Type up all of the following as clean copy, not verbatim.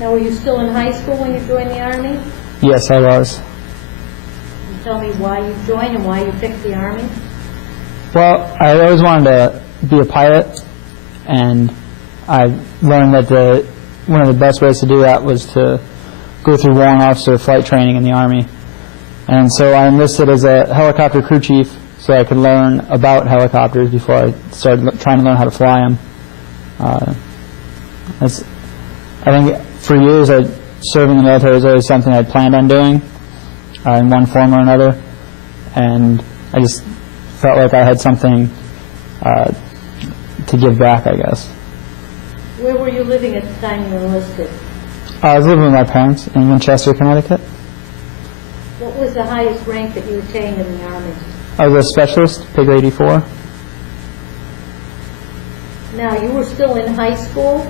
Now, were you still in high school when you joined the Army? Yes, I was. Can you tell me why you joined and why you picked the Army? Well, I always wanted to be a pilot, and I learned that one of the best ways to do that was to go through warrant officer flight training in the Army. And so I enlisted as a helicopter crew chief so I could learn about helicopters before I started trying to learn how to fly them. I think for years serving in the military was always something I planned on doing in one form or another, and I just felt like I had something to give back, I guess. Where were you living at the time you enlisted? I was living with my parents in Winchester, Connecticut. What was the highest rank that you attained in the Army? I was a specialist, Pig 84. Now, you were still in high school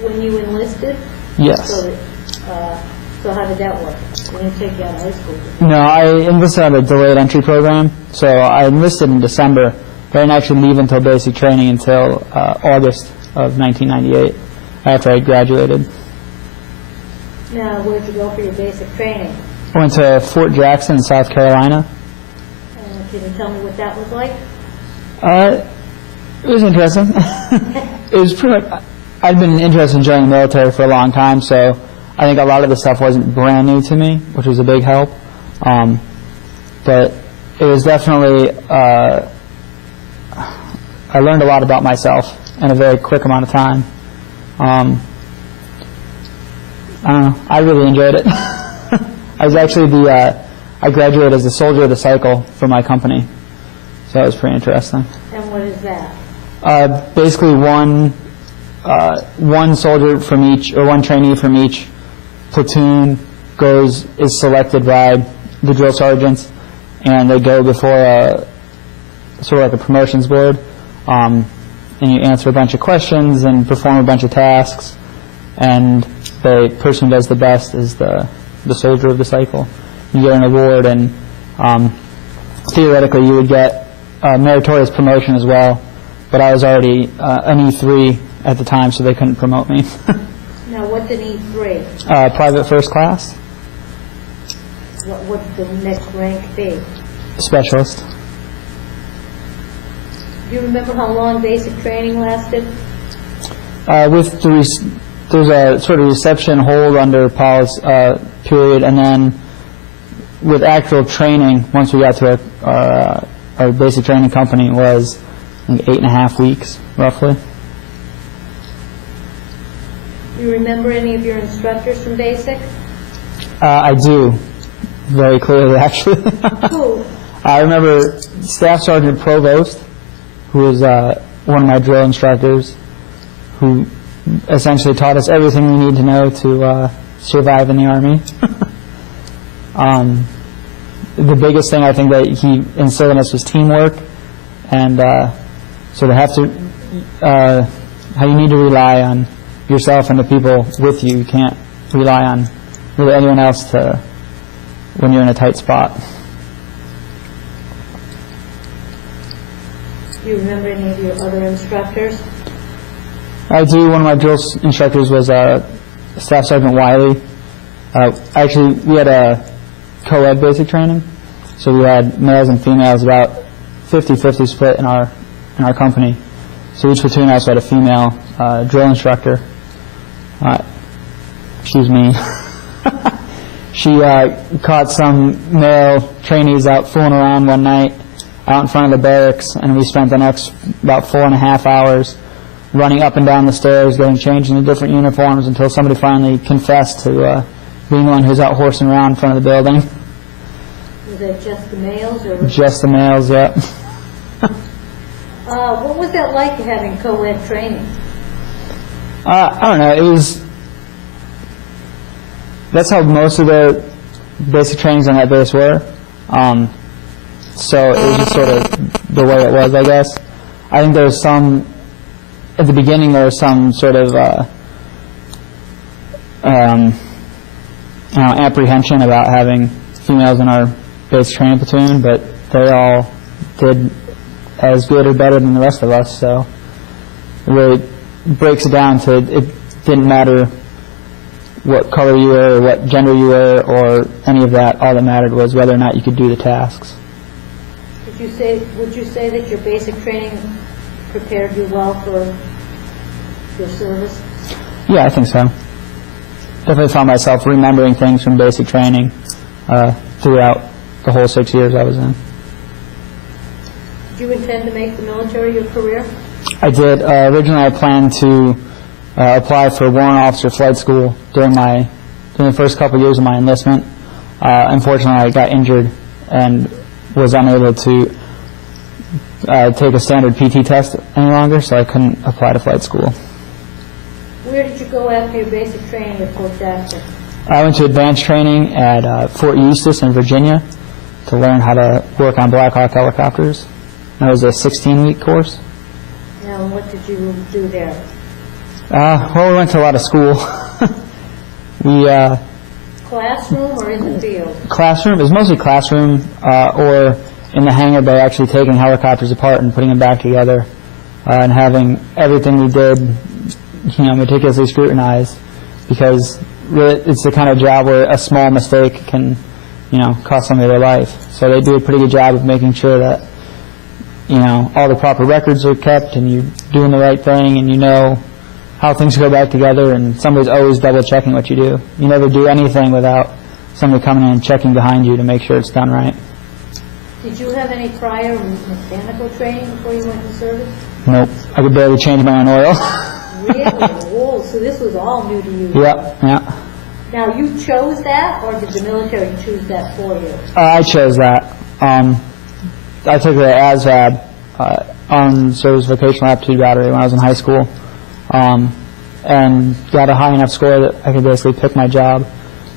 when you enlisted? Yes. So how did that work? They didn't take you out of high school? No, I enlisted on a delayed entry program. So I enlisted in December, but I didn't actually leave until basic training until August of 1998, after I graduated. Now, where'd you go for your basic training? I went to Fort Jackson, South Carolina. Can you tell me what that was like? It was interesting. It was pretty much, I'd been interested in joining the military for a long time, so I think a lot of the stuff wasn't brand new to me, which was a big help. But it was definitely, I learned a lot about myself in a very quick amount of time. I don't know, I really enjoyed it. I was actually I graduated as the soldier of the cycle for my company, so that was pretty interesting. And what is that? Basically one soldier from each, or one trainee from each platoon is selected by the drill sergeants, and they go before a sort of like a promotions board, and you answer a bunch of questions and perform a bunch of tasks, and the person who does the best is the soldier of the cycle. You get an award, and theoretically you would get a meritorious promotion as well, but I was already an E3 at the time, so they couldn't promote me. Now, what's an E3? Private first class. What would the next rank be? Specialist. Do you remember how long basic training lasted? With there's a sort of reception hold under policy period, and then with actual training, once we got to our basic training company, was I think 8.5 weeks, roughly. Do you remember any of your instructors from basic? I do, very clearly, actually. Who? I remember Staff Sergeant Provost, who was one of my drill instructors, who essentially taught us everything we need to know to survive in the Army. The biggest thing I think that he instilled in us was teamwork, and so to have to, how you need to rely on yourself and the people with you. You can't rely on really anyone else when you're in a tight spot. Do you remember any of your other instructors? I do. One of my drill instructors was Staff Sergeant Wiley. Actually, we had a co-ed basic training, so we had males and females, about 50-50 split in our company. So each platoon also had a female drill instructor. She's me. She caught some male trainees out fooling around one night out in front of the barracks, and we spent the next about 4.5 hours running up and down the stairs, getting changed into different uniforms until somebody finally confessed to being the one who's out horsing around in front of the building. Was that just the males? Or just the males, yep. What was that like having co-ed training? I don't know. That's how most of the basic trainings on that base were. So it was just sort of the way it was, I guess. I think there was some, at the beginning there was some sort of apprehension about having females in our basic training platoon, but they all did as good or better than the rest of us, so it really breaks it down to it didn't matter what color you were, or what gender you were, or any of that. All that mattered was whether or not you could do the tasks. Would you say that your basic training prepared you well for your service? Yeah, I think so. Definitely found myself remembering things from basic training throughout the whole 6 years I was in. Did you intend to make the military your career? I did. Originally, I planned to apply for warrant officer flight school during the first couple of years of my enlistment. Unfortunately, I got injured and was unable to take a standard PT test any longer, so I couldn't apply to flight school. Where did you go after your basic training at Fort Jackson? I went to advanced training at Fort Eustis in Virginia to learn how to work on Black Hawk helicopters. That was a 16-week course. Now, what did you do there? Well, we went to a lot of school. Classroom or in the field? Classroom. It was mostly classroom or in the hangar bay, actually taking helicopters apart and putting them back together and having everything we did, meticulously scrutinized, because it's the kind of job where a small mistake can, cost somebody their life. So they do a pretty good job of making sure that, all the proper records are kept and you're doing the right thing and you know how things go back together, and somebody's always double checking what you do. You never do anything without somebody coming in and checking behind you to make sure it's done right. Did you have any prior mechanical training before you went to service? Nope. I could barely change my own oil. Really? Whoa, so this was all new to you. Yeah. Now, you chose that, or did the military choose that for you? I chose that. I took the ASVAB, Armed Service Vocational Aptitude Battery, when I was in high school, and got a high enough score that I could basically pick my job.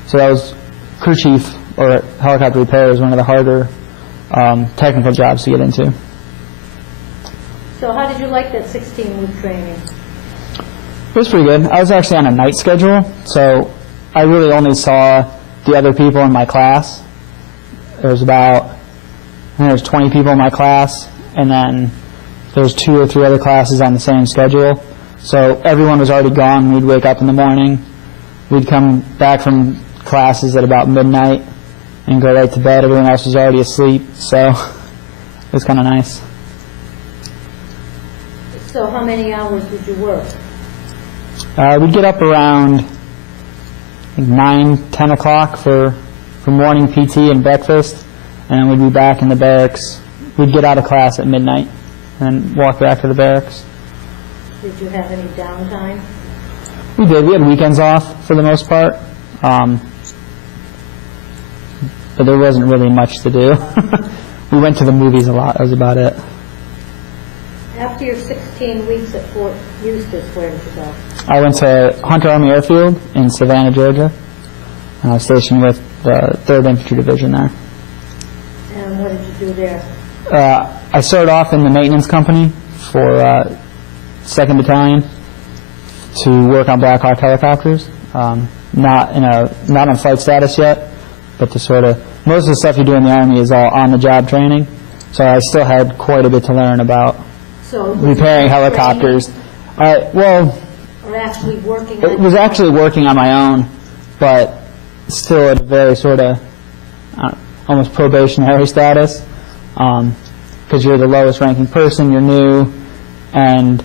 So that was crew chief or helicopter repair is one of the harder technical jobs to get into. So how did you like that 16-week training? It was pretty good. I was actually on a night schedule, so I really only saw the other people in my class. There was I think there was 20 people in my class, and then there was 2 or 3 other classes on the same schedule. So everyone was already gone. We'd wake up in the morning. We'd come back from classes at about midnight and go right to bed. Everyone else was already asleep, so it was kind of nice. So how many hours did you work? We'd get up around 9, 10 o'clock for morning PT and breakfast, and then we'd be back in the barracks. We'd get out of class at midnight and walk back to the barracks. Did you have any downtime? We did. We had weekends off for the most part, but there wasn't really much to do. We went to the movies a lot. That was about it. After your 16 weeks at Fort Eustis, where did you go? I went to Hunter Army Airfield in Savannah, Georgia, and I was stationed with the 3rd Infantry Division there. And what did you do there? I started off in the maintenance company for 2nd Battalion to work on Black Hawk helicopters. Not on flight status yet, but to sort of, most of the stuff you do in the Army is all on-the-job training, so I still had quite a bit to learn about repairing helicopters. Or actually working on it was actually working on my own, but still at a very sort of almost probationary status, because you're the lowest ranking person, you're new, and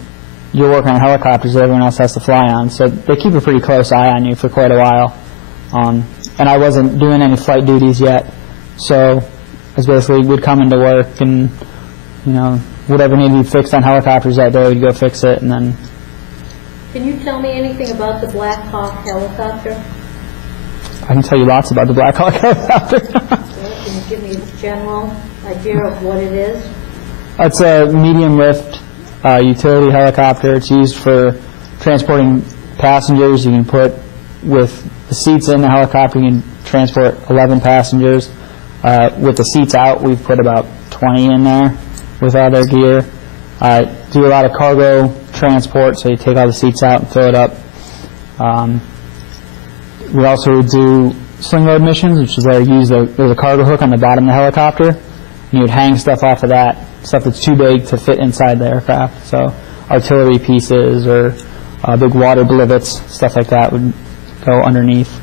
you're working on helicopters that everyone else has to fly on, so they keep a pretty close eye on you for quite a while. And I wasn't doing any flight duties yet, so I was basically would come into work and, whatever needed to be fixed on helicopters that day, we'd go fix it, and then... Can you tell me anything about the Black Hawk helicopter? I can tell you lots about the Black Hawk helicopter. Can you give me a general idea of what it is? It's a medium lift utility helicopter. It's used for transporting passengers. You can put, with the seats in the helicopter, you can transport 11 passengers. With the seats out, we've put about 20 in there with all their gear. Do a lot of cargo transport, so you take all the seats out and fill it up. We also do sling load missions, which is where you use there's a cargo hook on the bottom of the helicopter, and you would hang stuff off of that, stuff that's too big to fit inside the aircraft. So artillery pieces or big water blivets, stuff like that would go underneath.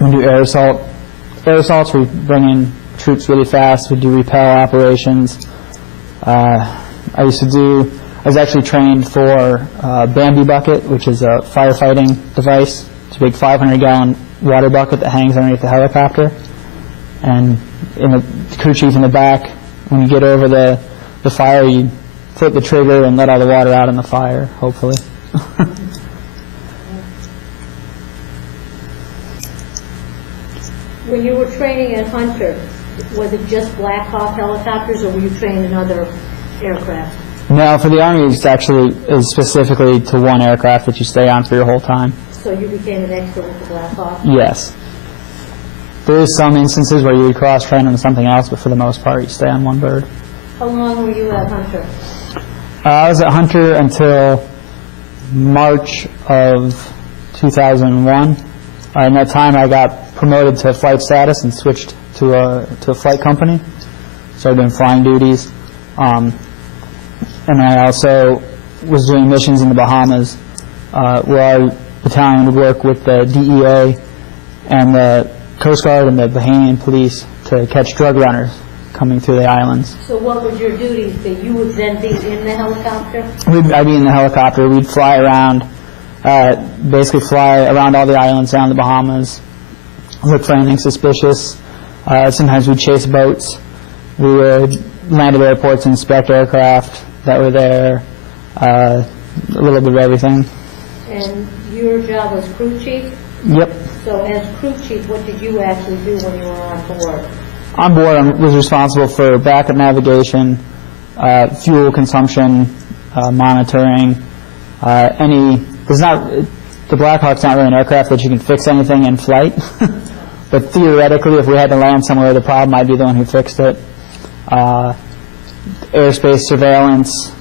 We do air assaults, we bring in troops really fast. We do repel operations. I was actually trained for Bambi bucket, which is a firefighting device. It's a big 500-gallon water bucket that hangs underneath the helicopter. And the crew chief in the back, when you get over the fire, you flip the trigger and let all the water out in the fire, hopefully. When you were training at Hunter, was it just Black Hawk helicopters, or were you trained in other aircraft? No, for the Army, it's actually specifically to one aircraft that you stay on for your whole time. So you became an expert with the Black Hawk? Yes. There is some instances where you would cross-train on something else, but for the most part, you stay on one bird. How long were you at Hunter? I was at Hunter until March of 2001. In that time, I got promoted to flight status and switched to a flight company. Started doing flying duties. And I also was doing missions in the Bahamas, where our battalion would work with the DEA and the Coast Guard and the Bahamian police to catch drug runners coming through the islands. So what would your duties be? You would then be in the helicopter? I'd be in the helicopter. We'd fly around, basically fly around all the islands down the Bahamas, look for anything suspicious. Sometimes we'd chase boats. We would land at airports and inspect aircraft that were there, a little bit of everything. And your job was crew chief? Yep. So as crew chief, what did you actually do when you were on board? On board, I was responsible for backup navigation, fuel consumption, monitoring, the Black Hawk's not really an aircraft that you can fix anything in flight, but theoretically, if we had to land somewhere, the problem, I'd be the one who fixed it. Airspace surveillance,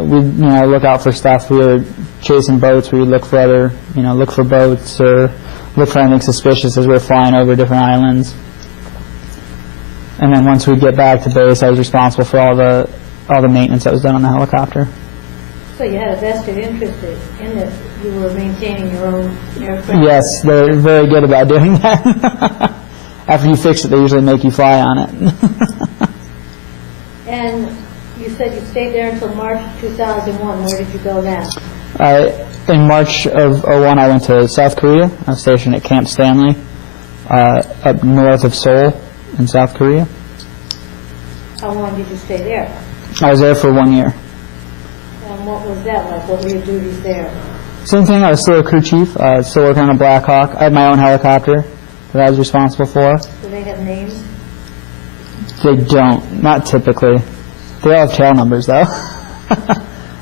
we'd look out for stuff. We were chasing boats. We'd look for look for boats or look for anything suspicious as we were flying over different islands. And then once we'd get back to base, I was responsible for all the maintenance that was done on the helicopter. So you had a vested interest in it. You were maintaining your own aircraft? Yes, they're very good about doing that. After you fix it, they usually make you fly on it. And you said you stayed there until March 2001. Where did you go then? In March of 2001, I went to South Korea. I was stationed at Camp Stanley, up north of Seoul in South Korea. How long did you stay there? I was there for 1 year. And what was that like? What were your duties there? Same thing, I was still a crew chief, still working on a Black Hawk. I had my own helicopter that I was responsible for. Do they have names? They don't, not typically. They all have tail numbers though.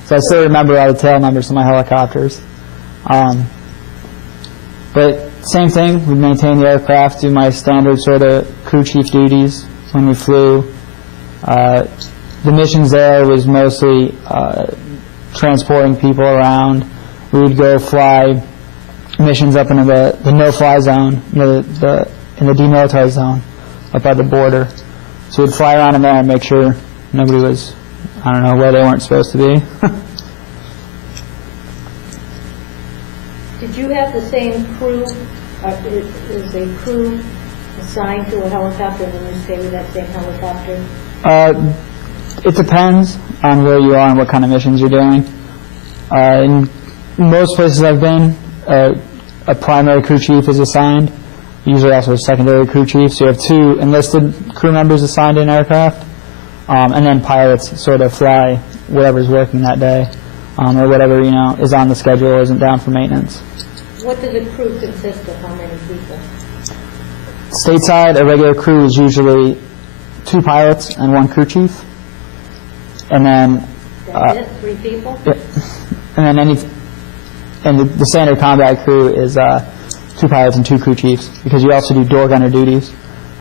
So I still remember all the tail numbers of my helicopters. But same thing, we'd maintain the aircraft, do my standard sort of crew chief duties when we flew. The missions there was mostly transporting people around. We would go fly missions up into the no-fly zone, in the demilitarized zone, up by the border. So we'd fly around in there and make sure nobody was, where they weren't supposed to be. Did you have the same crew? Is a crew assigned to a helicopter when you stay with that same helicopter? It depends on where you are and what kind of missions you're doing. In most places I've been, a primary crew chief is assigned, usually also a secondary crew chief. So you have 2 enlisted crew members assigned in aircraft, and then pilots sort of fly whatever's working that day, or whatever is on the schedule or isn't down for maintenance. What does a crew consist of? How many people? Stateside, a regular crew is usually 2 pilots and 1 crew chief, and then That's it? 3 people? yeah, and then the standard combat crew is 2 pilots and 2 crew chiefs, because you also do door gunner duties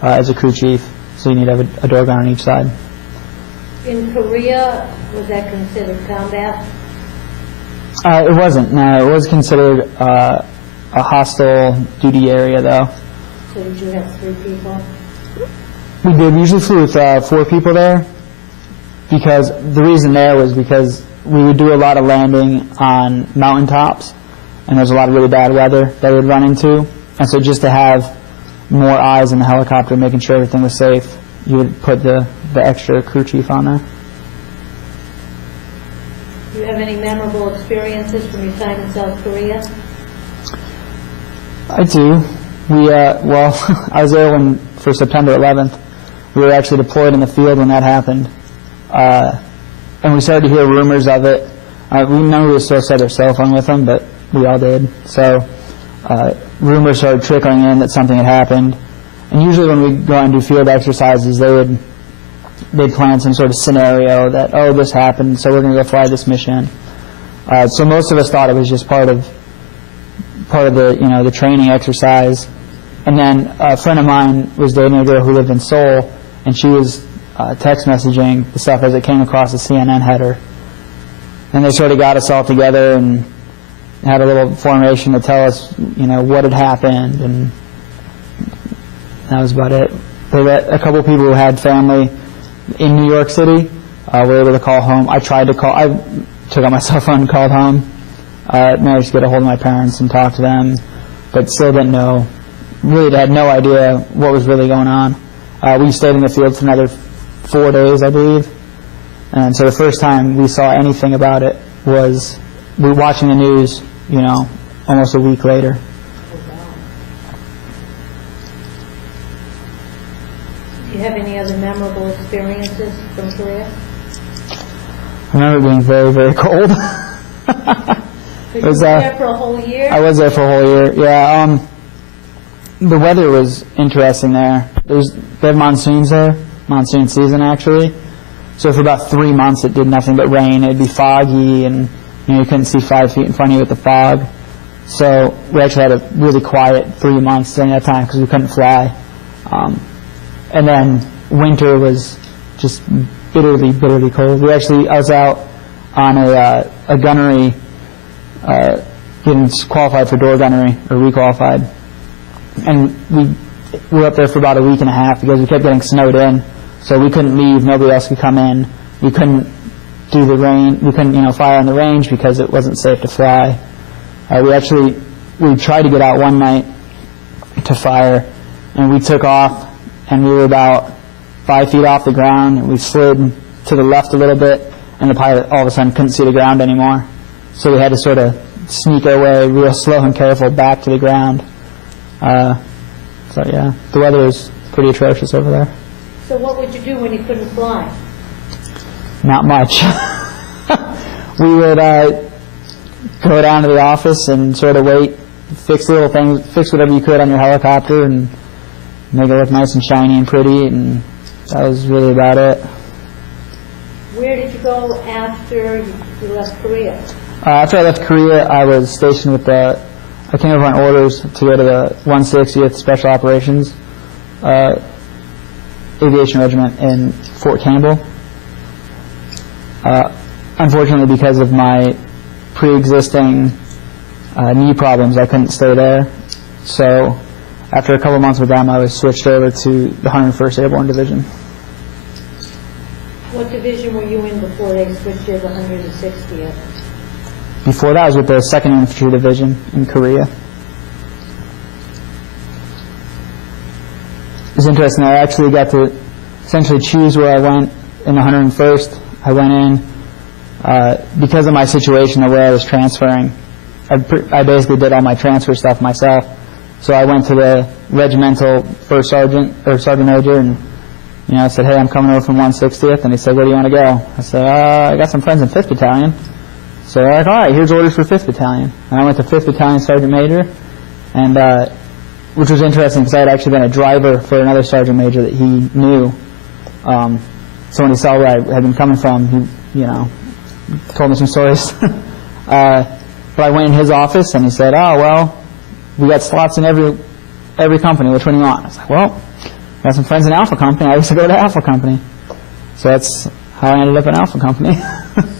as a crew chief, so you need to have a door gunner on each side. In Korea, was that considered combat? It wasn't. No, it was considered a hostile duty area, though. So did you have 3 people? We did. We usually flew with 4 people there, because the reason there was because we would do a lot of landing on mountaintops, and there's a lot of really bad weather that we would run into. And so just to have more eyes in the helicopter making sure everything was safe, you would put the extra crew chief on there. Do you have any memorable experiences from your time in South Korea? I do. Well, I was there for September 11th. We were actually deployed in the field when that happened. And we started to hear rumors of it. None of us still had their cell phone with them, but we all did. So rumors started trickling in that something had happened. And usually when we go out and do field exercises, they'd plan some sort of scenario that, oh, this happened, so we're going to go fly this mission. So most of us thought it was just part of the training exercise. And then a friend of mine was dating a girl who lived in Seoul, and she was text messaging the stuff as it came across the CNN header. And they sort of got us all together and had a little formation to tell us, what had happened, and that was about it. A couple of people who had family in New York City were able to call home. I tried to call. I took out my cell phone and called home. Managed to get a hold of my parents and talk to them, but still didn't know. Really had no idea what was really going on. We stayed in the field for another 4 days, I believe. And so the first time we saw anything about it was we were watching the news, almost a week later. Do you have any other memorable experiences from Korea? I remember being very, very cold. You were there for a whole year? I was there for a whole year, yeah. The weather was interesting there. They have monsoons there, monsoon season actually. So for about 3 months it did nothing but rain. It'd be foggy, and you couldn't see 5 feet in front of you with the fog. So we actually had a really quiet 3 months during that time because we couldn't fly. And then winter was just bitterly, bitterly cold. I was out on a gunnery, getting qualified for door gunnery, or requalified. And we were up there for about a week and a half because we kept getting snowed in. So we couldn't leave, nobody else could come in. We couldn't do the range, we couldn't, fire on the range because it wasn't safe to fly. We tried to get out one night to fire, and we took off, and we were about 5 feet off the ground, and we slid to the left a little bit, and the pilot all of a sudden couldn't see the ground anymore. So we had to sort of sneak our way real slow and careful back to the ground. So yeah, the weather is pretty atrocious over there. So what would you do when you couldn't fly? Not much. We would go down to the office and sort of wait, fix little things, fix whatever you could on your helicopter and make it look nice and shiny and pretty, and that was really about it. Where did you go after you left Korea? After I left Korea, I was stationed with I came over on orders to go to the 160th Special Operations Aviation Regiment in Fort Campbell. Unfortunately, because of my pre-existing knee problems, I couldn't stay there. So after a couple months with them, I was switched over to the 101st Airborne Division. What division were you in before they switched you to the 160th? Before that, I was with the 2nd Infantry Division in Korea. It was interesting. I actually got to essentially choose where I went in the 101st. I went in because of my situation, the way I was transferring. I basically did all my transfer stuff myself. So I went to the regimental first sergeant or sergeant major, and I said, "Hey, I'm coming over from 160th," and he said, "Where do you want to go?" I said, "I got some friends in 5th Battalion." So they're like, "All right, here's orders for 5th Battalion." And I went to 5th Battalion Sergeant Major, and which was interesting because I had actually been a driver for another Sergeant Major that he knew. So when he saw where I had been coming from, he, told me some stories. But I went in his office, and he said, "Oh, well, we got slots in every company. Which one do you want?" I was like, "Well, I got some friends in Alpha Company. I used to go to Alpha Company." So that's how I ended up in Alpha Company.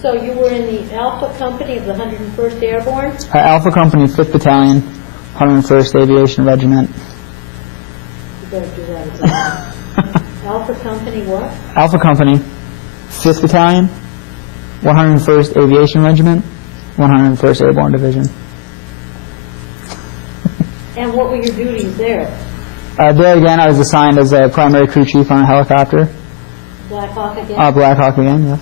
So you were in the Alpha Company of the 101st Airborne? Alpha Company, 5th Battalion, 101st Aviation Regiment. You better do that again. Alpha Company what? Alpha Company, 5th Battalion, 101st Aviation Regiment, 101st Airborne Division. And what were your duties there? There again, I was assigned as a primary crew chief on a helicopter. Black Hawk again? Black Hawk again, yes.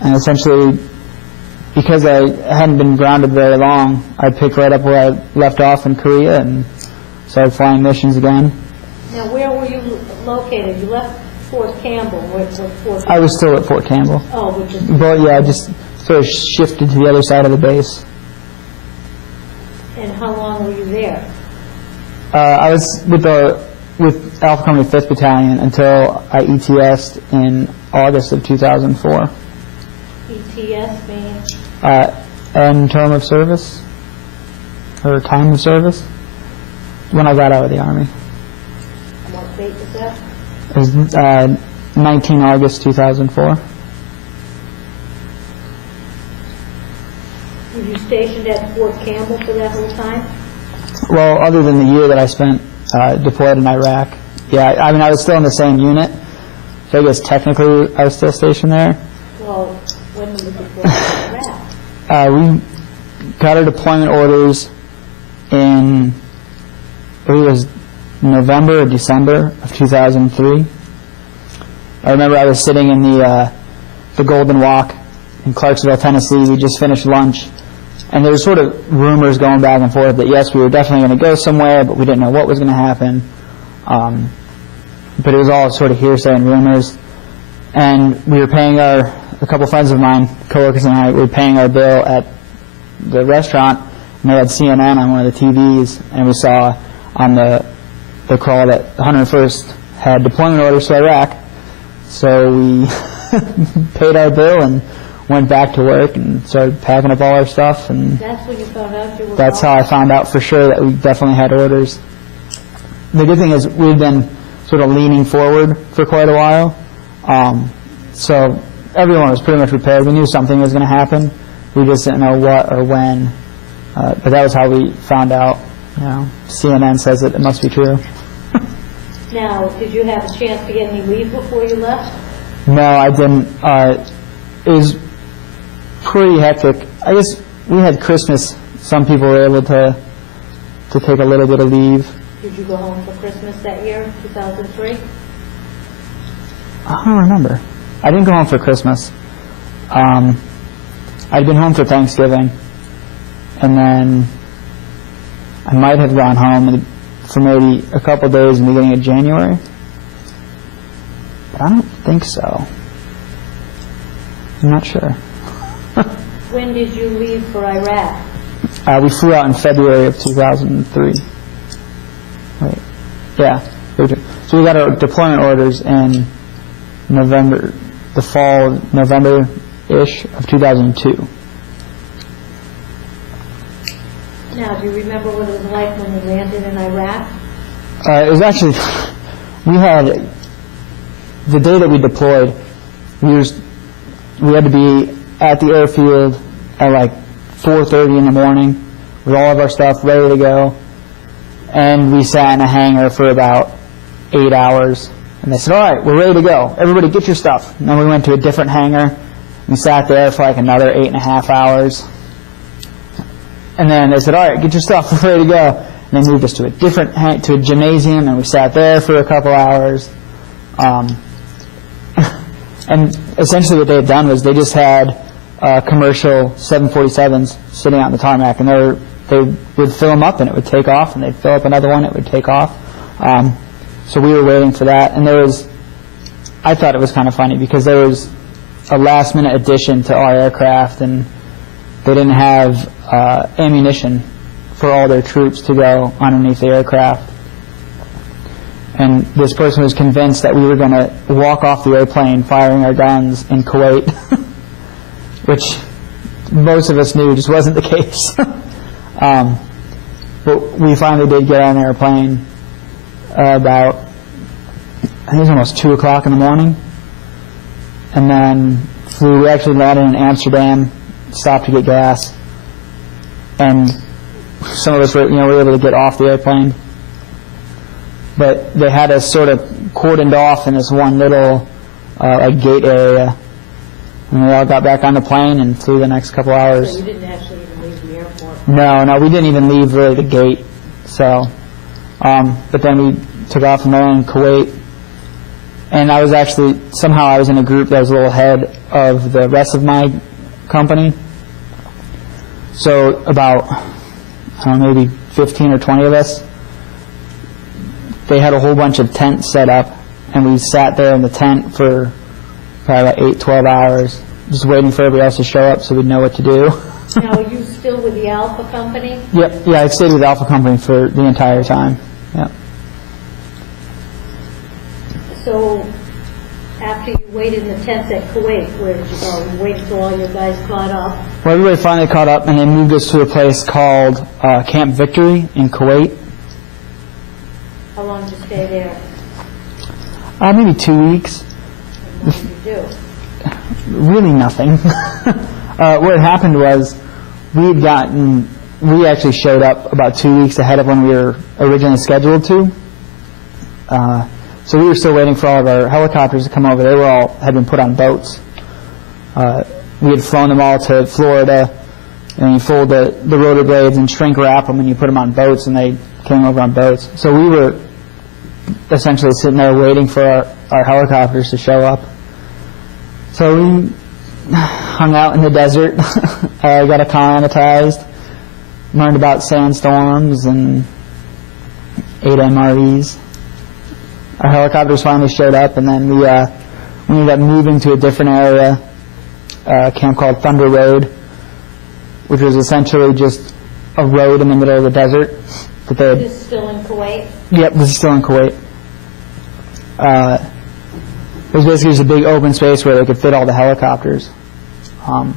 And essentially, because I hadn't been grounded very long, I picked right up where I left off in Korea and started flying missions again. Now, where were you located? You left Fort Campbell. Where's Fort? I was still at Fort Campbell. Oh, which is... But yeah, I just sort of shifted to the other side of the base. And how long were you there? I was with Alpha Company 5th Battalion until I ETS'd in August of 2004. ETS means? And term of service, or time of service, when I got out of the Army. And what date was that? It was 19 August 2004. Were you stationed at Fort Campbell for that whole time? Well, other than the year that I spent deployed in Iraq. Yeah, I mean, I was still in the same unit, so I guess technically I was still stationed there. Well, when were you deployed in Iraq? We got our deployment orders in, I believe it was November or December of 2003. I remember I was sitting in the Golden Walk in Clarksville, Tennessee. We just finished lunch, and there was sort of rumors going back and forth that yes, we were definitely going to go somewhere, but we didn't know what was going to happen. But it was all sort of hearsay and rumors. And we were paying a couple friends of mine, coworkers and I, we were paying our bill at the restaurant, and they had CNN on one of the TVs, and we saw on the call that the 101st had deployment orders to Iraq. So we paid our bill and went back to work and started packing up all our stuff. And that's when you found out you were that's how I found out for sure that we definitely had orders. The good thing is we've been sort of leaning forward for quite a while. So everyone was pretty much prepared. We knew something was going to happen. We just didn't know what or when. But that was how we found out. You know, CNN says it must be true. Now, did you have a chance to get any leave before you left? No, I didn't. It was pretty hectic. I guess we had Christmas. Some people were able to take a little bit of leave. Did you go home for Christmas that year, 2003? I don't remember. I didn't go home for Christmas. I'd been home for Thanksgiving, and then I might have gone home for maybe a couple days in the beginning of January, but I don't think so. I'm not sure. When did you leave for Iraq? We flew out in February of 2003. Wait, yeah. So we got our deployment orders in November, the fall, November-ish of 2002. Now, do you remember what it was like when you landed in Iraq? It was actually, we had, the day that we deployed, we had to be at the airfield at like 4:30 in the morning with all of our stuff ready to go. And we sat in a hangar for about 8 hours. And they said, all right, we're ready to go. Everybody get your stuff. And then we went to a different hangar. We sat there for like another 8.5 hours. And then they said, all right, get your stuff, we're ready to go. And they moved us to a gymnasium, and we sat there for a couple hours. And essentially what they had done was they just had commercial 747s sitting out in the tarmac, and they would fill them up and it would take off, and they'd fill up another one, it would take off. So we were waiting for that, and I thought it was kind of funny because there was a last-minute addition to our aircraft, and they didn't have ammunition for all their troops to go underneath the aircraft. And this person was convinced that we were going to walk off the airplane firing our guns in Kuwait, which most of us knew just wasn't the case. But we finally did get on the airplane about, I think it was almost 2 o'clock in the morning. And then we actually landed in Amsterdam, stopped to get gas. And some of us were able to get off the airplane. But they had us sort of cordoned off in this one little gate area. And we all got back on the plane and flew the next couple hours. So you didn't actually even leave the airport? No, we didn't even leave really the gate. So, but then we took off from there in Kuwait. And I was actually, somehow I was in a group that was a little ahead of the rest of my company. So about, I don't know, maybe 15 or 20 of us, they had a whole bunch of tents set up, and we sat there in the tent for probably about 8, 12 hours, just waiting for everybody else to show up so we'd know what to do. Now, are you still with the Alpha Company? Yep, yeah, I stayed with Alpha Company for the entire time. Yep. So, after you waited in the tent at Kuwait, where did you go? You waited until all your guys caught up? Well, everybody finally caught up, and they moved us to a place called Camp Victory in Kuwait. How long did you stay there? Maybe 2 weeks. And what did you do? Really nothing. What had happened was we actually showed up about 2 weeks ahead of when we were originally scheduled to. So we were still waiting for all of our helicopters to come over. They had been put on boats. We had flown them all to Florida, and you fold the rotor blades and shrink wrap them, and you put them on boats, and they came over on boats. So we were essentially sitting there waiting for our helicopters to show up. So we hung out in the desert, got acclimatized, learned about sandstorms, and ate MREs. Our helicopters finally showed up, and then we ended up moving to a different area, a camp called Thunder Road, which was essentially just a road in the middle of the desert. This is still in Kuwait? Yep, this is still in Kuwait. It was basically just a big open space where they could fit all the helicopters. And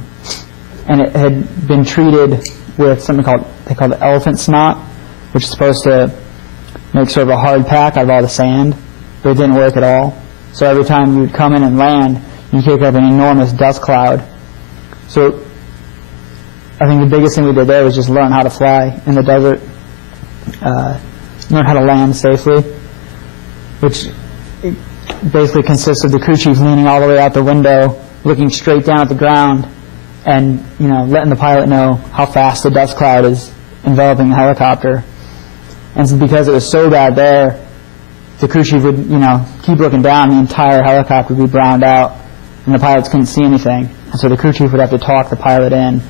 it had been treated with something they call the elephant snot, which is supposed to make sort of a hard pack out of all the sand, but it didn't work at all. So every time you would come in and land, you kick up an enormous dust cloud. So I think the biggest thing we did there was just learn how to fly in the desert, learn how to land safely, which basically consists of the crew chief leaning all the way out the window, looking straight down at the ground, and letting the pilot know how fast the dust cloud is enveloping the helicopter. And so because it was so bad there, the crew chief would keep looking down, the entire helicopter would be browned out, and the pilots couldn't see anything. And so the crew chief would have to talk the pilot in,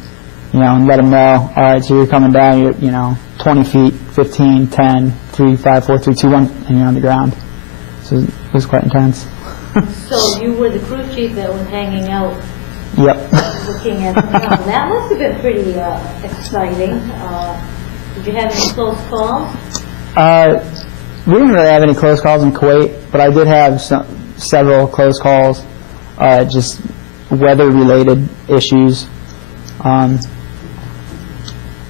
and let him know, all right, so you're coming down, you're 20 feet, 15, 10, 3, 5, 4, 3, 2, 1, and you're on the ground. So it was quite intense. So you were the crew chief that was hanging out. Yep. Looking at that must have been pretty exciting. Did you have any close calls? We didn't really have any close calls in Kuwait, but I did have several close calls, just weather-related issues.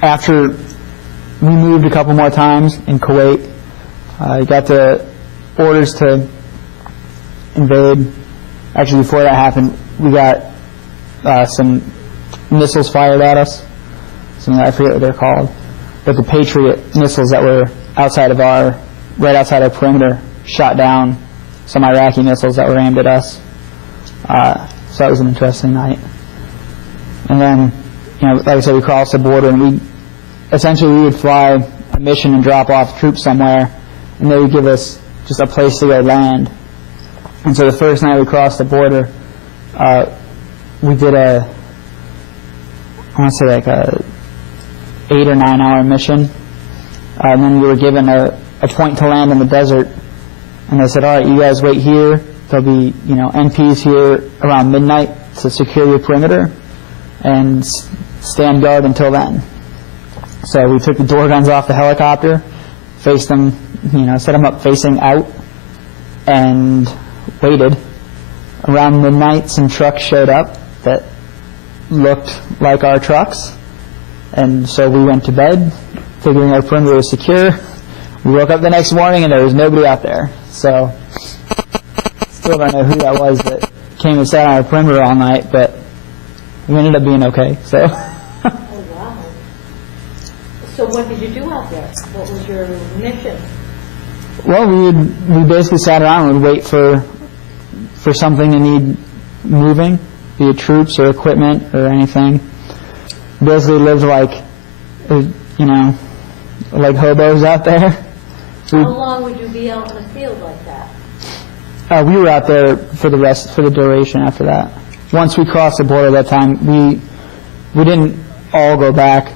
After we moved a couple more times in Kuwait, I got the orders to invade. Actually, before that happened, we got some missiles fired at us. I forget what they're called, but the Patriot missiles that were right outside our perimeter shot down some Iraqi missiles that were aimed at us. So that was an interesting night. And then, like I said, we crossed the border, and we would fly a mission and drop off troops somewhere, and they would give us just a place to go land. And so the first night we crossed the border, we did I want to say like a 8 or 9 hour mission. And then we were given a point to land in the desert, and they said, all right, you guys wait here. There'll be NPs here around midnight to secure your perimeter, and stand guard until then. So we took the door guns off the helicopter, faced them, set them up facing out, and waited. Around midnight, some trucks showed up that looked like our trucks, and so we went to bed, figuring our perimeter was secure. We woke up the next morning, and there was nobody out there. So still don't know who that was that came and sat on our perimeter all night, but we ended up being okay. So. Oh, wow. So what did you do out there? What was your mission? Well, we basically sat around and would wait for something to need moving, be it troops or equipment or anything. Basically lived like you know, like hobos out there. How long would you be out in the field like that? We were out there for the duration after that. Once we crossed the border that time, we didn't all go back.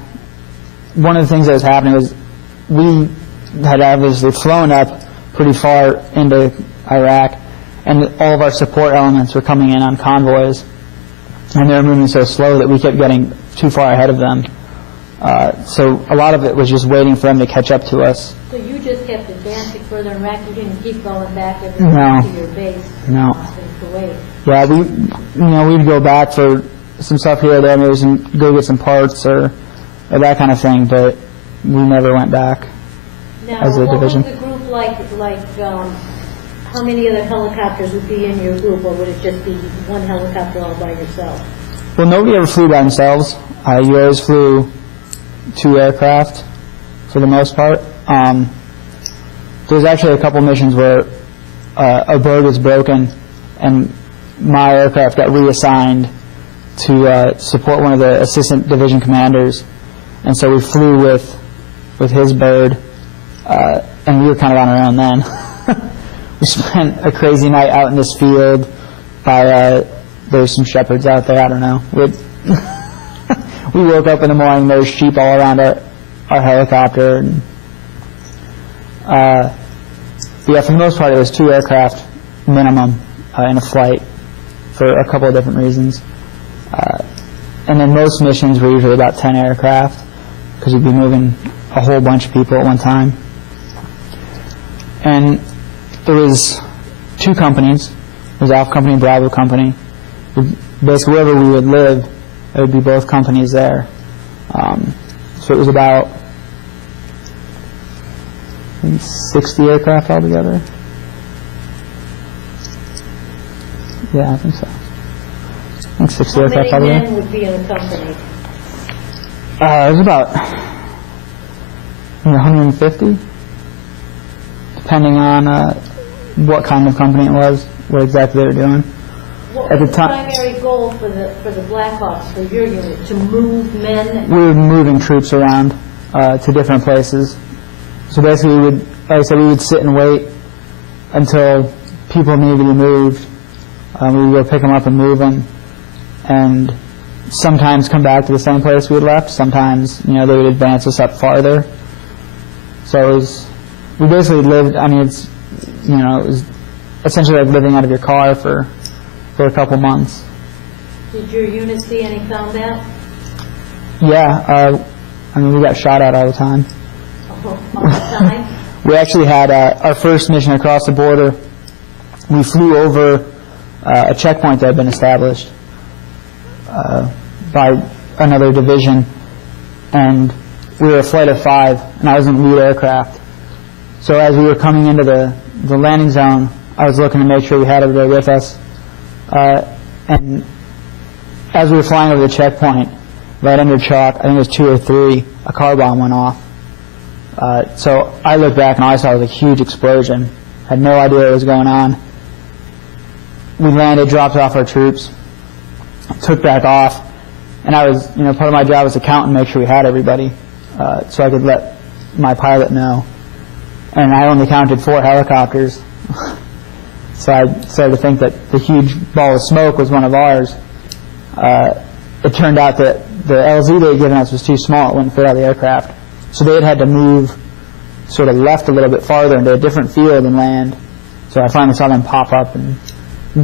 One of the things that was happening was we had obviously flown up pretty far into Iraq, and all of our support elements were coming in on convoys, and they were moving so slow that we kept getting too far ahead of them. So a lot of it was just waiting for them to catch up to us. So you just kept advancing further in Iraq, you didn't keep going back every time to your base? No. In Kuwait? Yeah, we'd go back for some stuff here or there, maybe go get some parts or that kind of thing, but we never went back as a division. Now, what was the group like, how many other helicopters would be in your group, or would it just be one helicopter all by yourself? Well, nobody ever flew by themselves. You always flew 2 aircraft for the most part. There was actually a couple missions where a bird was broken and my aircraft got reassigned to support one of the assistant division commanders, and so we flew with his bird, and we were kind of on our own then. We spent a crazy night out in this field by there's some shepherds out there, I don't know. We woke up in the morning, there's sheep all around our helicopter, and yeah, for the most part it was 2 aircraft minimum in a flight for a couple of different reasons. And then most missions were usually about 10 aircraft because we'd be moving a whole bunch of people at one time. And there was 2 companies. There was Alpha Company and Bravo Company. Basically, wherever we would live, there would be both companies there. So it was about 60 aircraft altogether. Yeah, I think so. I think 60 aircraft altogether. How many men would be in a company? It was about 150, depending on what kind of company it was, what exactly they were doing. What At was the the primary goal for the Blackhawks, for your unit, to move men? We were moving troops around to different places. So basically, like I said, we would sit and wait until people needed to be moved. We would go pick them up and move them, and sometimes come back to the same place we had left. Sometimes, they would advance us up farther. So we basically lived. I mean, it was essentially like living out of your car for a couple months. Did your unit see any combat? Yeah, we got shot at all the time. All the time? We actually had our first mission across the border. We flew over a checkpoint that had been established by another division, and we were a flight of 5, and I was in the lead aircraft. So as we were coming into the landing zone, I was looking to make sure we had everybody with us. And as we were flying over the checkpoint, right under chalk, I think it was 2 or 3, a car bomb went off. So I looked back and all I saw was a huge explosion. Had no idea what was going on. We landed, dropped off our troops, took back off, and I was, part of my job was to count and make sure we had everybody, so I could let my pilot know. And I only counted 4 helicopters. So I started to think that the huge ball of smoke was one of ours. It turned out that the LZ they had given us was too small. It wouldn't fit out of the aircraft. So they had to move sort of left a little bit farther into a different field and land. So I finally saw them pop up and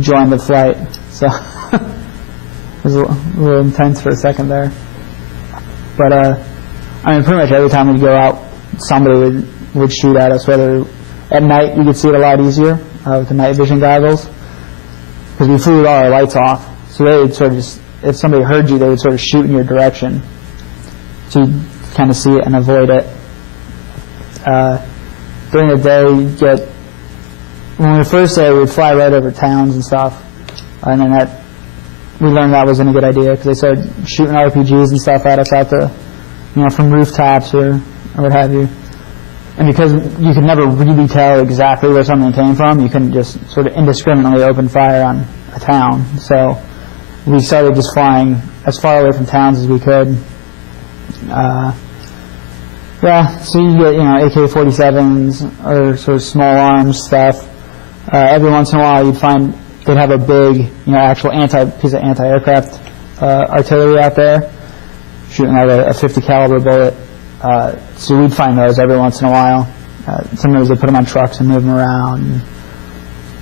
join the flight. So it was a little intense for a second there. But, pretty much every time we'd go out, somebody would shoot at us, whether at night you could see it a lot easier with the night vision goggles, because we flew all our lights off. So they would sort of just, if somebody heard you, they would sort of shoot in your direction. So you'd kind of see it and avoid it. During the day, when we were first there, we'd fly right over towns and stuff, and then we learned that wasn't a good idea because they started shooting RPGs and stuff at us out the, from rooftops or what have you. And because you could never really tell exactly where something came from, you couldn't just sort of indiscriminately open fire on a town. So we started just flying as far away from towns as we could. Yeah, so you get, AK-47s or sort of small arms stuff. Every once in a while you'd find they'd have a big, actual piece of anti-aircraft artillery out there, shooting like a 50 caliber bullet. So we'd find those every once in a while. Sometimes they put them on trucks and move them around.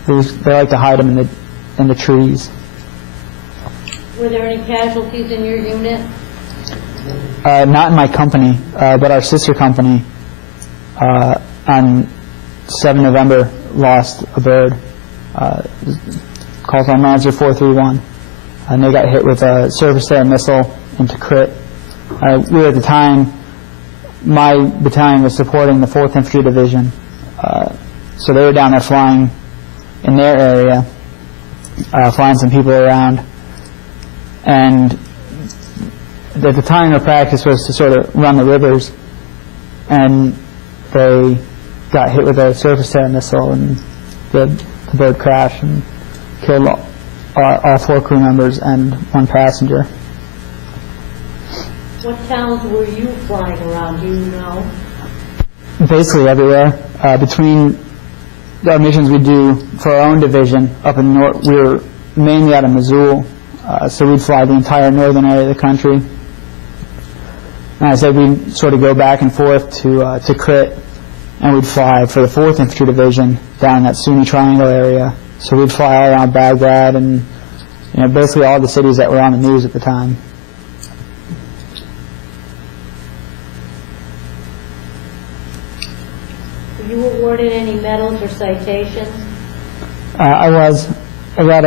They like to hide them in the trees. Were there any casualties in your unit? Not in my company, but our sister company on 7 November lost a bird. Called on Lancer 431. And they got hit with a surface-to-air missile into crit. We were at the time, my battalion was supporting the 4th Infantry Division. So they were down there flying in their area, flying some people around. And at the time their practice was to sort of run the rivers, and they got hit with a surface-to-air missile, and the bird crashed and killed all 4 crew members and 1 passenger. What towns were you flying around, do you know? Basically everywhere. Between our missions we do for our own division up in north, we were mainly out of Missoula, so we'd fly the entire northern area of the country. And I said we'd sort of go back and forth to Crit, and we'd fly for the 4th Infantry Division down in that Sunni Triangle area. So we'd fly all around Baghdad and basically all the cities that were on the news at the time. Were you awarded any medals or citations? I was. I got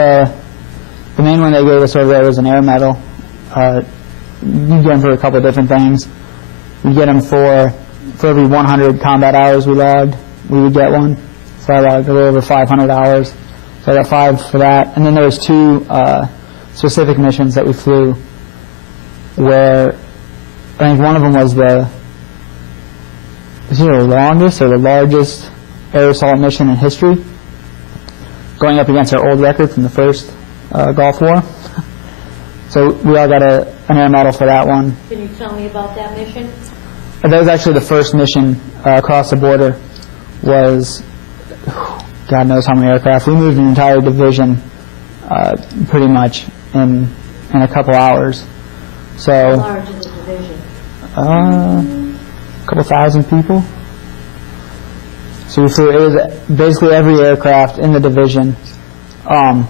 the main one they gave us over there was an air medal. You get them for a couple of different things. You get them for every 100 combat hours we logged, we would get one. So I logged a little over 500 hours. So I got 5 for that. And then there was 2 specific missions that we flew where I think one of them was the longest or the largest air assault mission in history, going up against our old record from the first Gulf War. So we all got an air medal for that one. Can you tell me about that mission? That was actually the first mission across the border. Was God knows how many aircraft. We moved an entire division pretty much in a couple hours. So how large is the division? A couple thousand people. So we flew. It was basically every aircraft in the division. Probably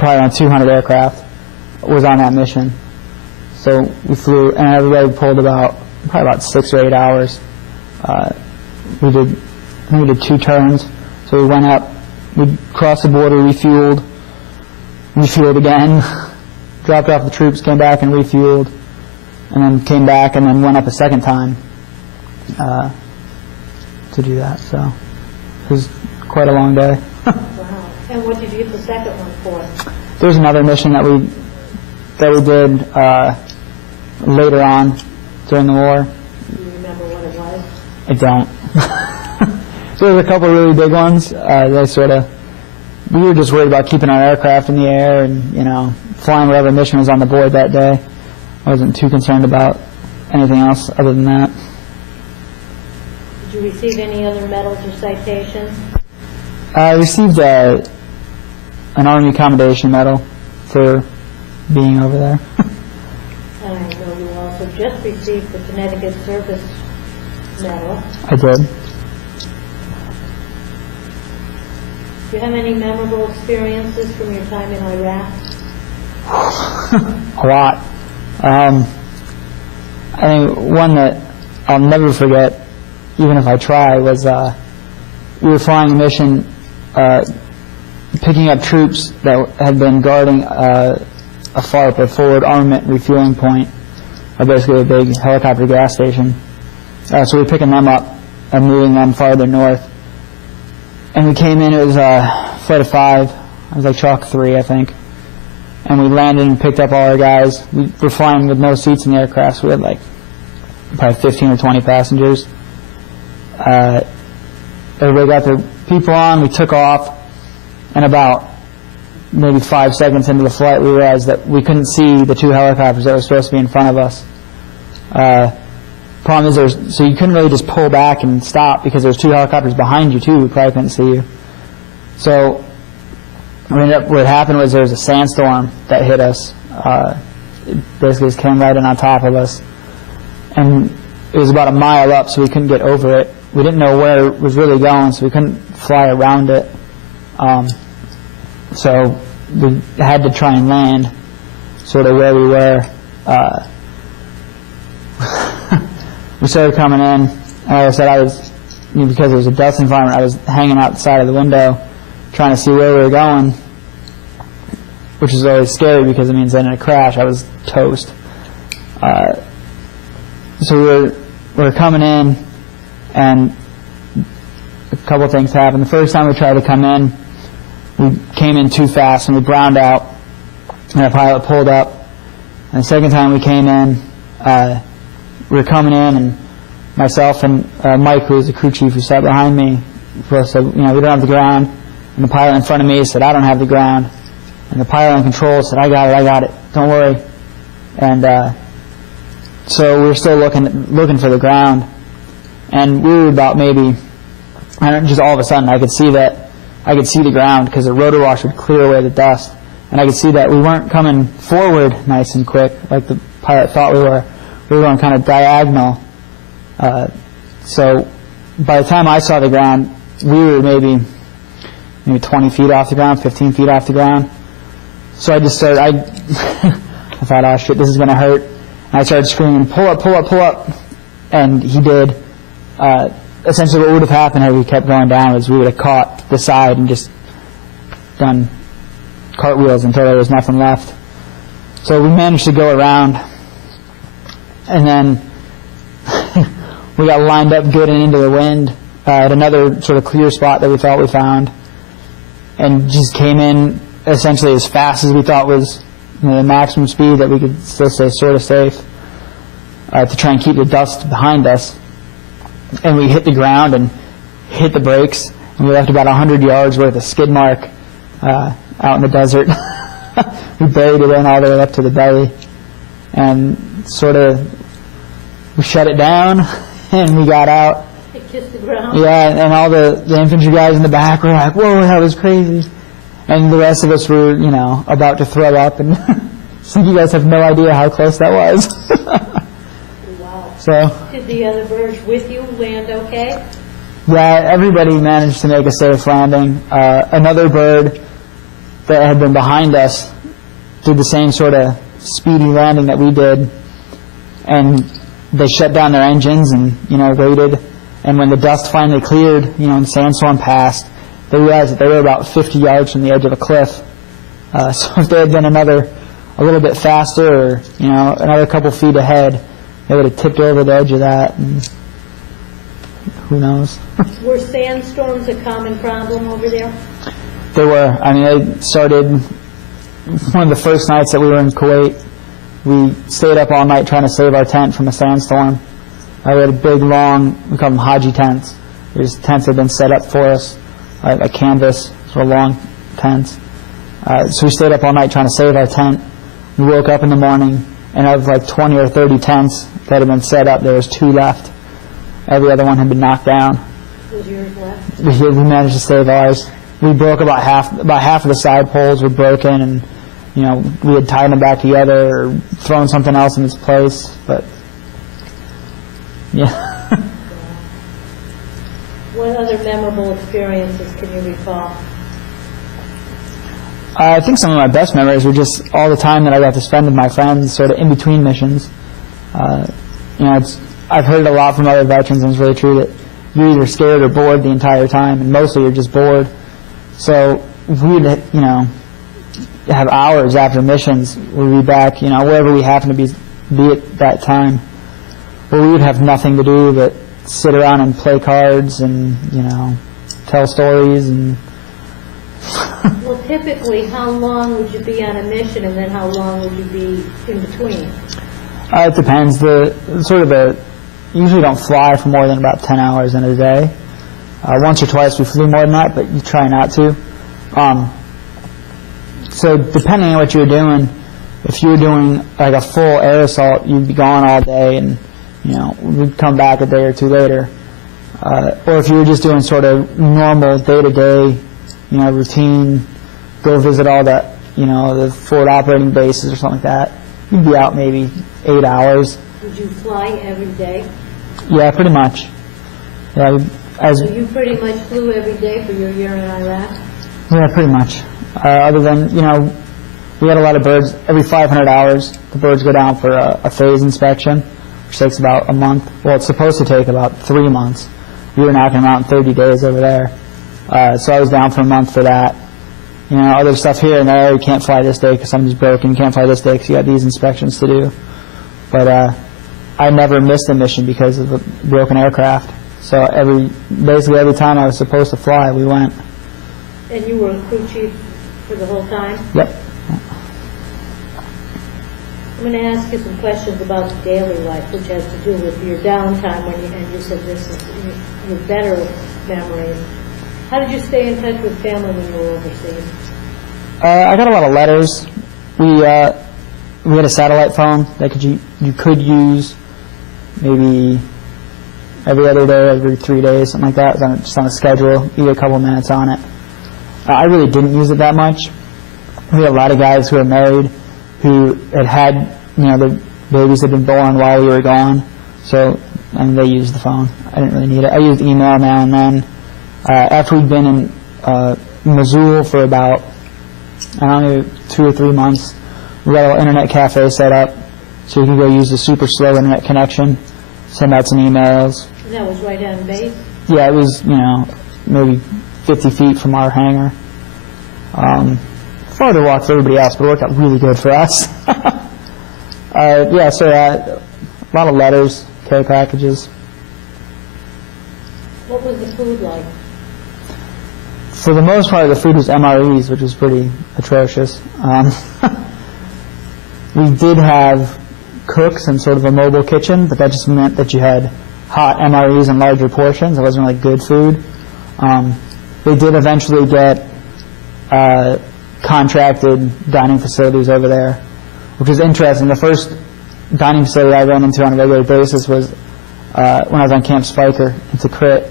around 200 aircraft was on that mission. So we flew, and everybody pulled probably about 6 or 8 hours. We did 2 turns. So we went up, we crossed the border, refueled again, dropped off the troops, came back and refueled, and then came back and then went up a second time to do that. So it was quite a long day. Wow. And what did you get the second one for? There was another mission that we did later on during the war. Do you remember what it was? I don't. So there was a couple of really big ones. We were just worried about keeping our aircraft in the air and, flying whatever mission was on the board that day. I wasn't too concerned about anything else other than that. Did you receive any other medals or citations? I received an Army Commendation Medal for being over there. And I know you also just received the Connecticut Service Medal. I did. Do you have any memorable experiences from your time in Iraq? A lot. I think one that I'll never forget, even if I try, was we were flying a mission picking up troops that had been guarding a FARP, a forward armament refueling point, basically a big helicopter gas station. So we were picking them up and moving them farther north. And we came in, it was flight of 5, it was like Chalk 3, I think. And we landed and picked up all our guys. We were flying with no seats in the aircraft, so we had probably 15 or 20 passengers. Everybody got their people on, we took off, and about maybe 5 seconds into the flight we realized that we couldn't see the 2 helicopters that were supposed to be in front of us. Problem is, so you couldn't really just pull back and stop because there's 2 helicopters behind you too who probably couldn't see you. So what happened was there was a sandstorm that hit us. It basically just came right in on top of us. And it was about a mile up, so we couldn't get over it. We didn't know where it was really going, so we couldn't fly around it. So we had to try and land sort of where we were. We started coming in, and like I said, because it was a dust environment, I was hanging outside of the window trying to see where we were going, which is always scary because it means that in a crash I was toast. So we were coming in, and a couple of things happened. The first time we tried to come in, we came in too fast and we browned out, and our pilot pulled up. And the second time we came in, we were coming in, and myself and Mike, who was the crew chief who sat behind me, both said, we don't have the ground. And the pilot in front of me said, I don't have the ground. And the pilot in control said, I got it, don't worry. And so we were still looking for the ground. And we were about maybe, just all of a sudden I could see the ground because the rotor wash would clear away the dust. And I could see that we weren't coming forward nice and quick like the pilot thought we were. We were going kind of diagonal. So by the time I saw the ground, we were maybe 20 feet off the ground, 15 feet off the ground. So I just started, I thought, oh shit, this is going to hurt. And I started screaming, pull up, pull up, pull up. And he did. Essentially what would have happened if we kept going down was we would have caught the side and just done cartwheels until there was nothing left. So we managed to go around, and then we got lined up good and into the wind at another sort of clear spot that we thought we found, and just came in essentially as fast as we thought was the maximum speed that we could still stay sort of safe to try and keep the dust behind us. And we hit the ground and hit the brakes, and we left about 100 yards worth of skid mark out in the desert. We buried it in all the way up to the belly, and sort of we shut it down, and we got out. It kissed the ground. Yeah, and all the infantry guys in the back were like, whoa, that was crazy. And the rest of us were, about to throw up, and so you guys have no idea how close that was. Wow. So, did the other birds with you land okay? Yeah, everybody managed to make a safe landing. Another bird that had been behind us did the same sort of speedy landing that we did, and they shut down their engines and waited. And when the dust finally cleared, and the sandstorm passed, they realized that they were about 50 yards from the edge of a cliff. So if they had been a little bit faster, or another couple feet ahead, they would have tipped over the edge of that. And who knows? Were sandstorms a common problem over there? They were. They started one of the first nights that we were in Kuwait. We stayed up all night trying to save our tent from a sandstorm. We had a big, long, we call them Haji tents. There's tents that had been set up for us, like canvas, sort of long tents. So we stayed up all night trying to save our tent. We woke up in the morning, and of like 20 or 30 tents that had been set up, there was 2 left. Every other one had been knocked down. Was yours left? We managed to save ours. We broke about half of the side poles were broken, and we had tied them back together or thrown something else in its place. But yeah. What other memorable experiences can you recall? I think some of my best memories were just all the time that I got to spend with my friends, sort of in between missions. I've heard it a lot from other veterans, and it's really true that you're either scared or bored the entire time, and mostly you're just bored. So we'd, have hours after missions. We'd be back, wherever we happen to be at that time, where we would have nothing to do but sit around and play cards and, tell stories. And Well, typically, how long would you be on a mission, and then how long would you be in between? It depends. Usually don't fly for more than about 10 hours in a day. Once or twice we flew more than that, but you try not to. So depending on what you were doing, if you were doing like a full air assault, you'd be gone all day, and we'd come back a day or two later. Or if you were just doing sort of normal day-to-day, routine, go visit all the, the forward operating bases or something like that, you'd be out maybe 8 hours. Did you fly every day? Yeah, pretty much. Yeah, so you pretty much flew every day for your year in Iraq? Yeah, pretty much. Other than, we had a lot of birds. Every 500 hours, the birds go down for a phase inspection, which takes about a month. Well, it's supposed to take about 3 months. We were knocking them out in 30 days over there. So I was down for a month for that. Other stuff here and there, you can't fly this day because something's broken. You can't fly this day because you got these inspections to do. But I never missed a mission because of the broken aircraft. So basically every time I was supposed to fly, we went. And you were a crew chief for the whole time? Yep. I'm going to ask you some questions about daily life, which has to do with your downtime and you said this is your better memories. How did you stay in touch with family when you were overseas? I got a lot of letters. We had a satellite phone that you could use maybe every other day, every 3 days, something like that. It was just on a schedule. You get a couple minutes on it. I really didn't use it that much. We had a lot of guys who were married who had the babies had been born while we were gone. So, they used the phone. I didn't really need it. I used email now and then. After we'd been in Mosul for about, 2 or 3 months, we got a little internet cafe set up so you could go use the super slow internet connection, send out some emails. And that was right on base? Yeah, it was, maybe 50 feet from our hangar. Farther walk for everybody else, but it worked out really good for us. So a lot of letters, care packages. What was the food like? For the most part, the food was MREs, which was pretty atrocious. We did have cooks and sort of a mobile kitchen, but that just meant that you had hot MREs in larger portions. It wasn't really good food. They did eventually get contracted dining facilities over there, which is interesting. The first dining facility I ran into on a regular basis was when I was on Camp Spiker in Tikrit.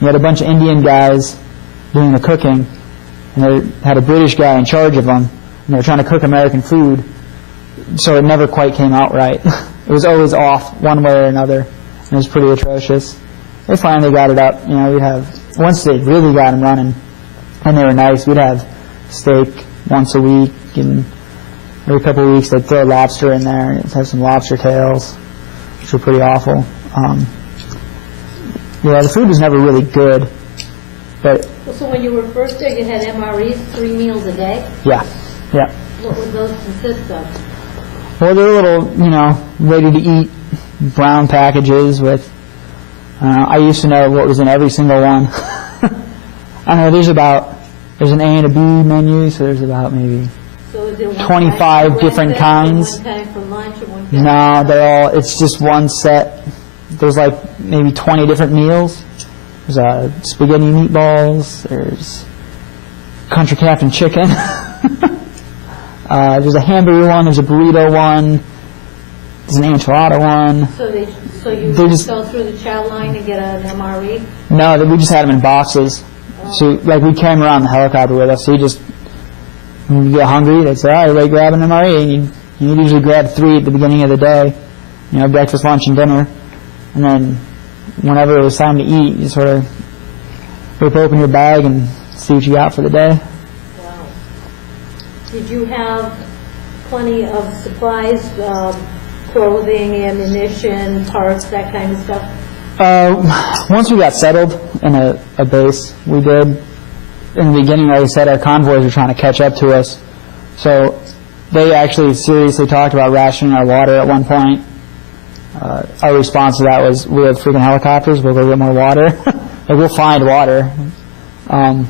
You had a bunch of Indian guys doing the cooking, and they had a British guy in charge of them, and they were trying to cook American food, so it never quite came out right. It was always off one way or another, and it was pretty atrocious. They finally got it up. We'd have, once they really got them running, and they were nice, we'd have steak once a week, and every couple of weeks they'd throw lobster in there, and have some lobster tails, which were pretty awful. The food was never really good, but... So when you were first there, you had MREs, 3 meals a day? Yeah. What would those consist of? Well, they're little, ready-to-eat brown packages with... I used to know what was in every single one. There's an A and a B menu, so there's about maybe 25 different kinds. One time for lunch or one time? No, it's just one set. There's like maybe 20 different meals. There's spaghetti meatballs, there's country captain chicken, there's a hamburger one, there's a burrito one, there's an enchilada one. So you just go through the chow line and get an MRE? No, we just had them in boxes. So we carry them around the helicopter with us. So when you get hungry, they'd say, everybody grab an MRE. And you usually grab 3 at the beginning of the day, breakfast, lunch, and dinner. And then whenever it was time to eat, you sort of rip open your bag and see what you got for the day. Wow. Did you have plenty of supplies, clothing, ammunition, parts, that kind of stuff? Once we got settled in a base, we did. In the beginning, like I said, our convoys were trying to catch up to us. So they actually seriously talked about rationing our water at one point. Our response to that was, we have freaking helicopters, we'll go get more water. We'll find water. I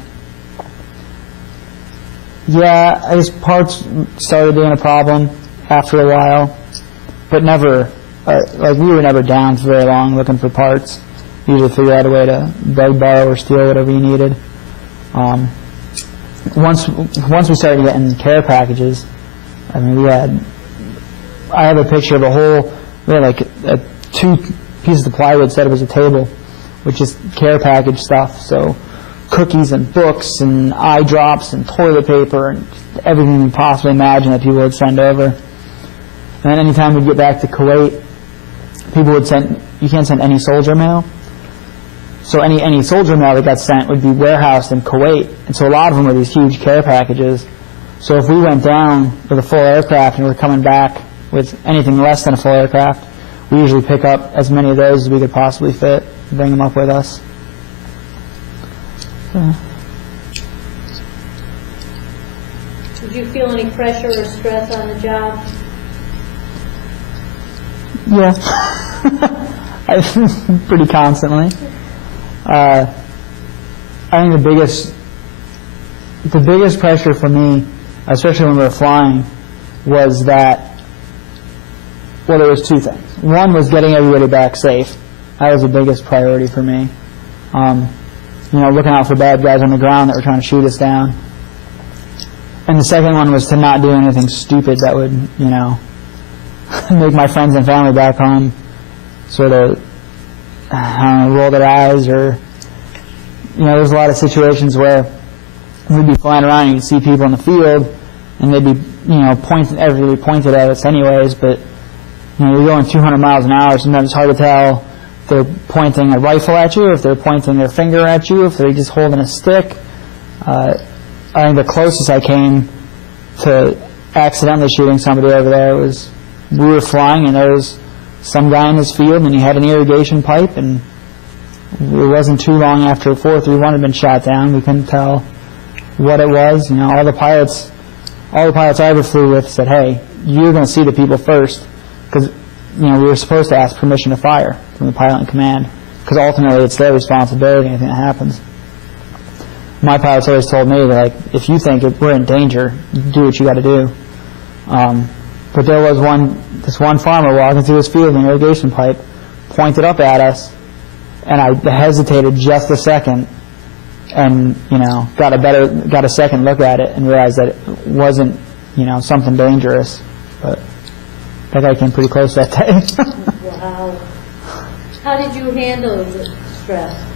guess parts started being a problem after a while, but never, we were never down for very long looking for parts. Usually figure out a way to beg, borrow, or steal whatever you needed. Once we started getting care packages, I have a picture of a whole We had like two pieces of plywood set up as a table with just care package stuff. So cookies and books and eye drops and toilet paper and everything you can possibly imagine that people would send over. And then anytime we'd get back to Kuwait, people would send, you can't send any soldier mail. So any soldier mail that got sent would be warehoused in Kuwait. And so a lot of them were these huge care packages. So if we went down with a full aircraft and we're coming back with anything less than a full aircraft, we usually pick up as many of those as we could possibly fit and bring them up with us. Did you feel any pressure or stress on the job? Yeah. Pretty constantly. I think the biggest pressure for me, especially when we were flying, was that, well, there was two things. One was getting everybody back safe. That was the biggest priority for me. Looking out for bad guys on the ground that were trying to shoot us down. And the second one was to not do anything stupid that would, make my friends and family back home sort of, roll their eyes, or, there's a lot of situations where we'd be flying around and you'd see people in the field and they'd be, everybody pointed at us anyways, but, you're going 200 miles an hour, sometimes it's hard to tell if they're pointing a rifle at you, if they're pointing their finger at you, if they're just holding a stick. I think the closest I came to accidentally shooting somebody over there was, we were flying and there was some guy in his field and he had an irrigation pipe, and it wasn't too long after 431 had been shot down. We couldn't tell what it was. All the pilots I ever flew with said, hey, you're going to see the people first, because we were supposed to ask permission to fire from the pilot in command, because ultimately it's their responsibility, anything that happens. My pilots always told me that, if you think we're in danger, do what you got to do. But there was this one farmer walking through his field with an irrigation pipe, pointed up at us, and I hesitated just a second, and got a second look at it and realized that it wasn't something dangerous. But that guy came pretty close that day. Wow. How did you handle the stress?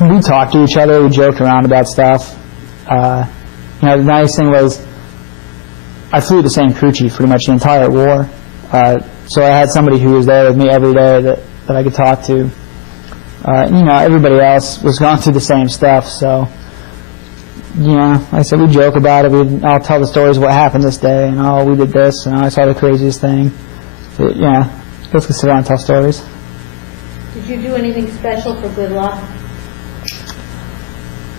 We talked to each other, we joked around about stuff. The nice thing was, I flew the same crew chief pretty much the entire war. So I had somebody who was there with me every day that I could talk to. Everybody else was going through the same stuff, so, like I said, we joke about it. I'll tell the stories of what happened this day, and we did this, and I saw the craziest thing. So, let's sit around and tell stories. Did you do anything special for good luck?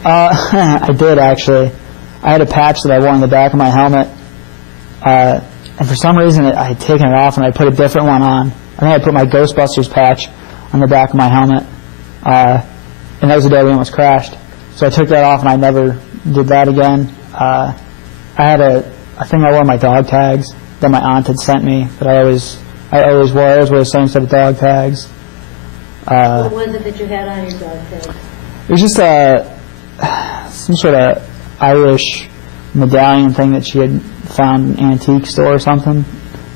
I did, actually. I had a patch that I wore on the back of my helmet, and for some reason I had taken it off and I put a different one on. I think I put my Ghostbusters patch on the back of my helmet, and that was the day we almost crashed. So I took that off and I never did that again. I had a thing I wore on my dog tags that my aunt had sent me that I always wore. I always wore the same set of dog tags. What was it that you had on your dog tag? It was just some sort of Irish medallion thing that she had found in an antique store or something.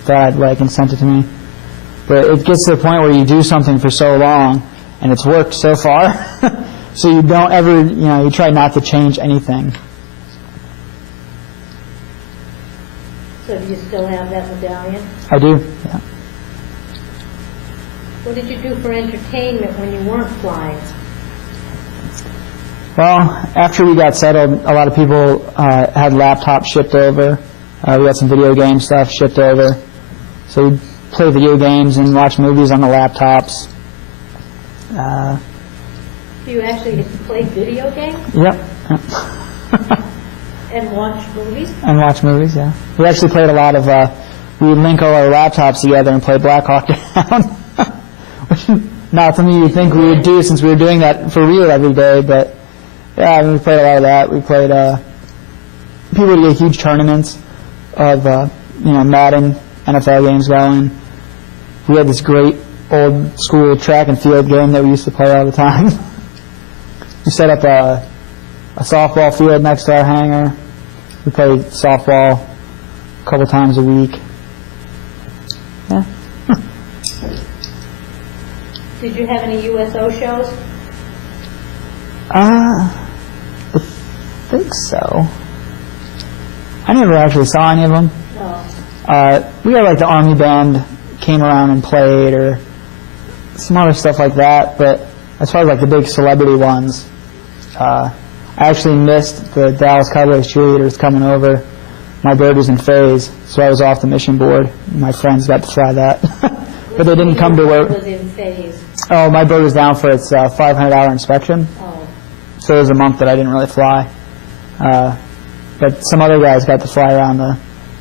Dad and sent it to me. But it gets to the point where you do something for so long and it's worked so far, so you don't ever, you try not to change anything. So do you still have that medallion? I do, yeah. What did you do for entertainment when you weren't flying? Well, after we got settled, a lot of people had laptops shipped over. We got some video game stuff shipped over. So we'd play video games and watch movies on the laptops. You actually play video games? Yep. And watch movies? And watch movies, yeah. We actually played a lot of, we would link all our laptops together and play Black Hawk Down. Which is not something you'd think we would do since we were doing that for real every day, but yeah, we played a lot of that. We played, people would get huge tournaments of, Madden, NFL games going. We had this great old school track and field game that we used to play all the time. We set up a softball field next to our hangar. We played softball a couple times a week. Yeah. Did you have any USO shows? I think so. I never actually saw any of them. No. We had like the Army band came around and played, or some other stuff like that, but as far as like the big celebrity ones, I actually missed the Dallas Cowboys cheerleaders coming over. My bird was in phase, so I was off the mission board. My friends got to fly that. But they didn't come to What where... was in phase? Oh, my bird was down for its $500 inspection. Oh. So it was a month that I didn't really fly. But some other guys got to fly around the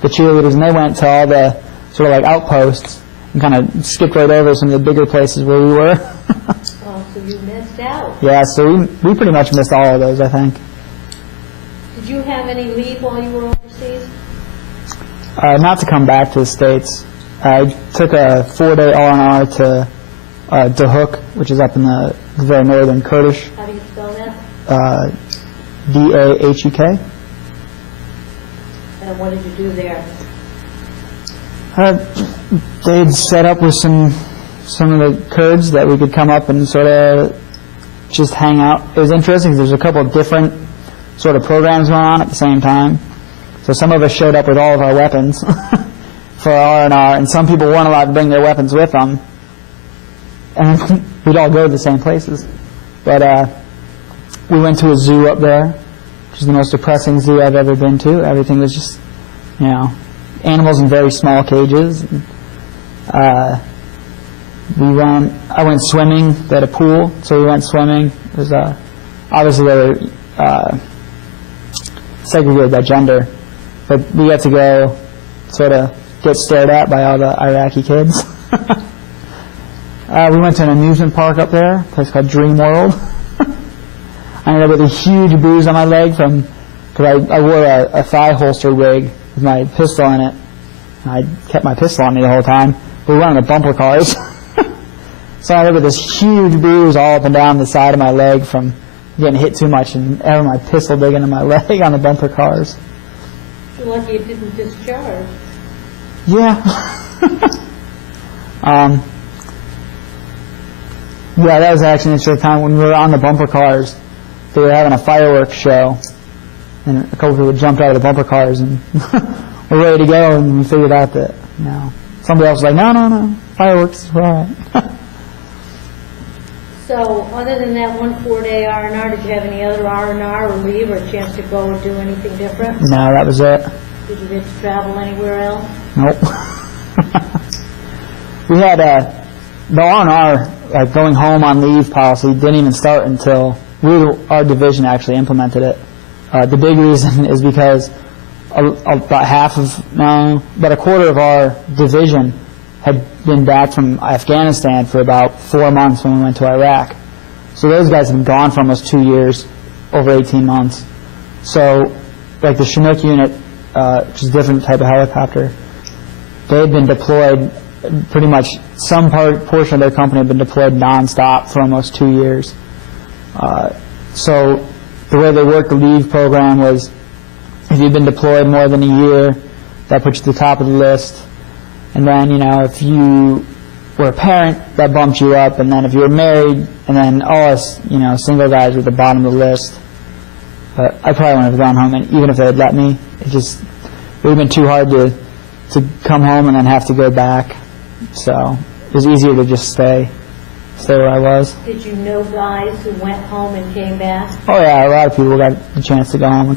cheerleaders, and they went to all the sort of like outposts and kind of skipped right over some of the bigger places where we were. Oh, so you missed out. Yeah, so we pretty much missed all of those, I think. Did you have any leave while you were overseas? Not to come back to the States. I took a 4-day R&R to Dahuk, which is up in the very northern Kurdish. How do you spell that? Dahuk. And what did you do there? They'd set up with some of the Kurds that we could come up and sort of just hang out. It was interesting because there's a couple of different sort of programs going on at the same time. So some of us showed up with all of our weapons for our R&R, and some people weren't allowed to bring their weapons with them. And we'd all go to the same places. But we went to a zoo up there, which is the most depressing zoo I've ever been to. Everything was just, animals in very small cages. I went swimming. They had a pool, so we went swimming. It was obviously they were segregated by gender, but we got to go sort of get stared at by all the Iraqi kids. We went to an amusement park up there, a place called Dream World. I ended up with a huge bruise on my leg because I wore a thigh holster wig with my pistol in it. I kept my pistol on me the whole time. We were on the bumper cars. So I ended up with this huge bruise all up and down the side of my leg from getting hit too much and having my pistol dig into my leg on the bumper cars. You're lucky it didn't discharge. Yeah. Yeah, that was actually an interesting time when we were on the bumper cars. They were having a fireworks show, and a couple people jumped out of the bumper cars and were ready to go, and we figured out that, somebody else was like, no, fireworks, we're all right. So, other than that one 4-day R&R, did you have any other R&R or leave or a chance to go or do anything different? No, that was it. Did you get to travel anywhere else? Nope. We had the R&R, like going home on leave policy, didn't even start until our division actually implemented it. The big reason is because about a quarter of our division had been back from Afghanistan for about 4 months when we went to Iraq. So those guys have been gone for almost 2 years, over 18 months. So, like the Chinook unit, which is a different type of helicopter, they had been deployed pretty much, some portion of their company had been deployed nonstop for almost 2 years. So the way they worked the leave program was, if you've been deployed more than a year, that puts you at the top of the list. And then, if you were a parent, that bumped you up. And then if you were married, and then all us, single guys were at the bottom of the list. But I probably wouldn't have gone home, and even if they had let me, it would have been too hard to come home and then have to go back. So it was easier to just stay where I was. Did you know guys who went home and came back? Oh yeah, a lot of people got the chance to go home.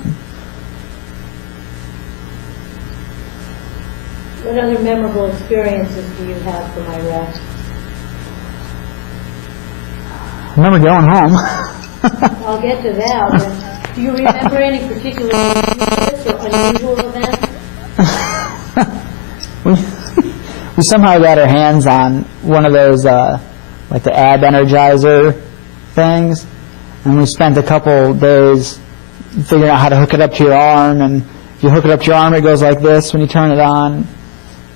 What other memorable experiences do you have from Iraq? I remember going home. I'll get to that. But do you remember any particular useless or unusual events? We somehow got our hands on one of those, like the ab energizer things, and we spent a couple days figuring out how to hook it up to your arm, and if you hook it up to your arm, it goes like this when you turn it on.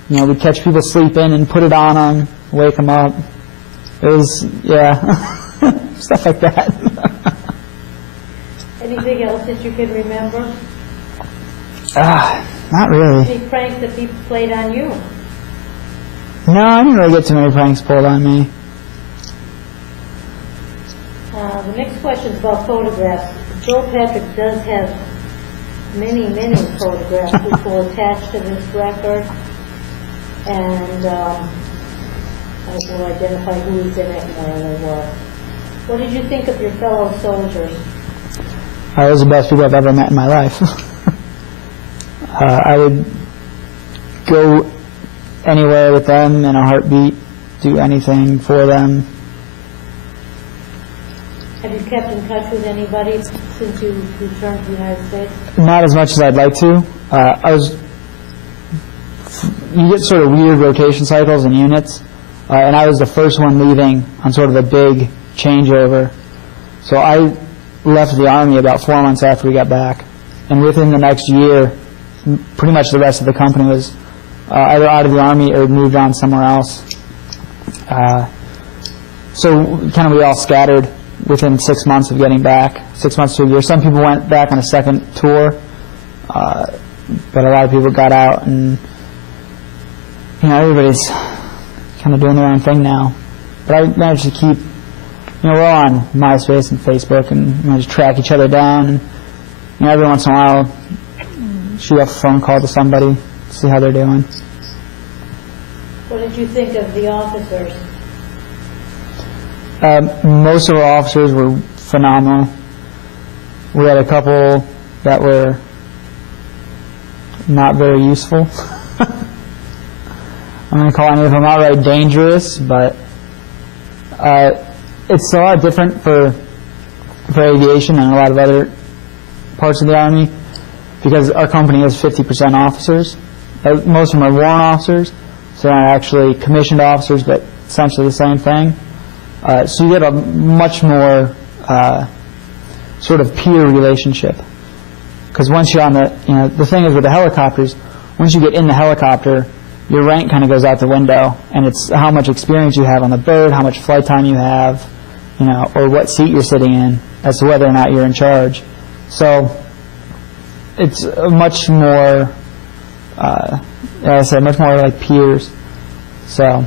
We'd catch people sleeping and put it on them, wake them up. It was, stuff like that. Anything else that you can remember? Not really. Any pranks that people played on you? No, I didn't really get too many pranks pulled on me. The next question is about photographs. JoelPatrick does have many, many photographs which will attach to this record, and I will identify who's in it and where they were. What did you think of your fellow soldiers? Those are the best people I've ever met in my life. I would go anywhere with them in a heartbeat, do anything for them. Have you kept in touch with anybody since you returned to the United States? Not as much as I'd like to. You get sort of weird rotation cycles and units, and I was the first one leaving on sort of a big changeover. So I left the Army about 4 months after we got back, and within the next year, pretty much the rest of the company was either out of the Army or moved on somewhere else. So kind of we all scattered within 6 months of getting back, 6 months to a year. Some people went back on a second tour, but a lot of people got out, and everybody's kind of doing their own thing now. But I managed to keep, we're all on MySpace and Facebook, and just track each other down, and every once in a while shoot off a phone call to somebody, see how they're doing. What did you think of the officers? Most of our officers were phenomenal. We had a couple that were not very useful. I'm going to call any of them outright dangerous, but it's a lot different for aviation and a lot of other parts of the Army, because our company has 50% officers. Most of them are warrant officers, so they're not actually commissioned officers, but essentially the same thing. So you get a much more sort of peer relationship, because once you're on the thing is with the helicopters, once you get in the helicopter, your rank kind of goes out the window, and it's how much experience you have on the bird, how much flight time you have, or what seat you're sitting in, as to whether or not you're in charge. So it's much more, like I said, much more like peers. So,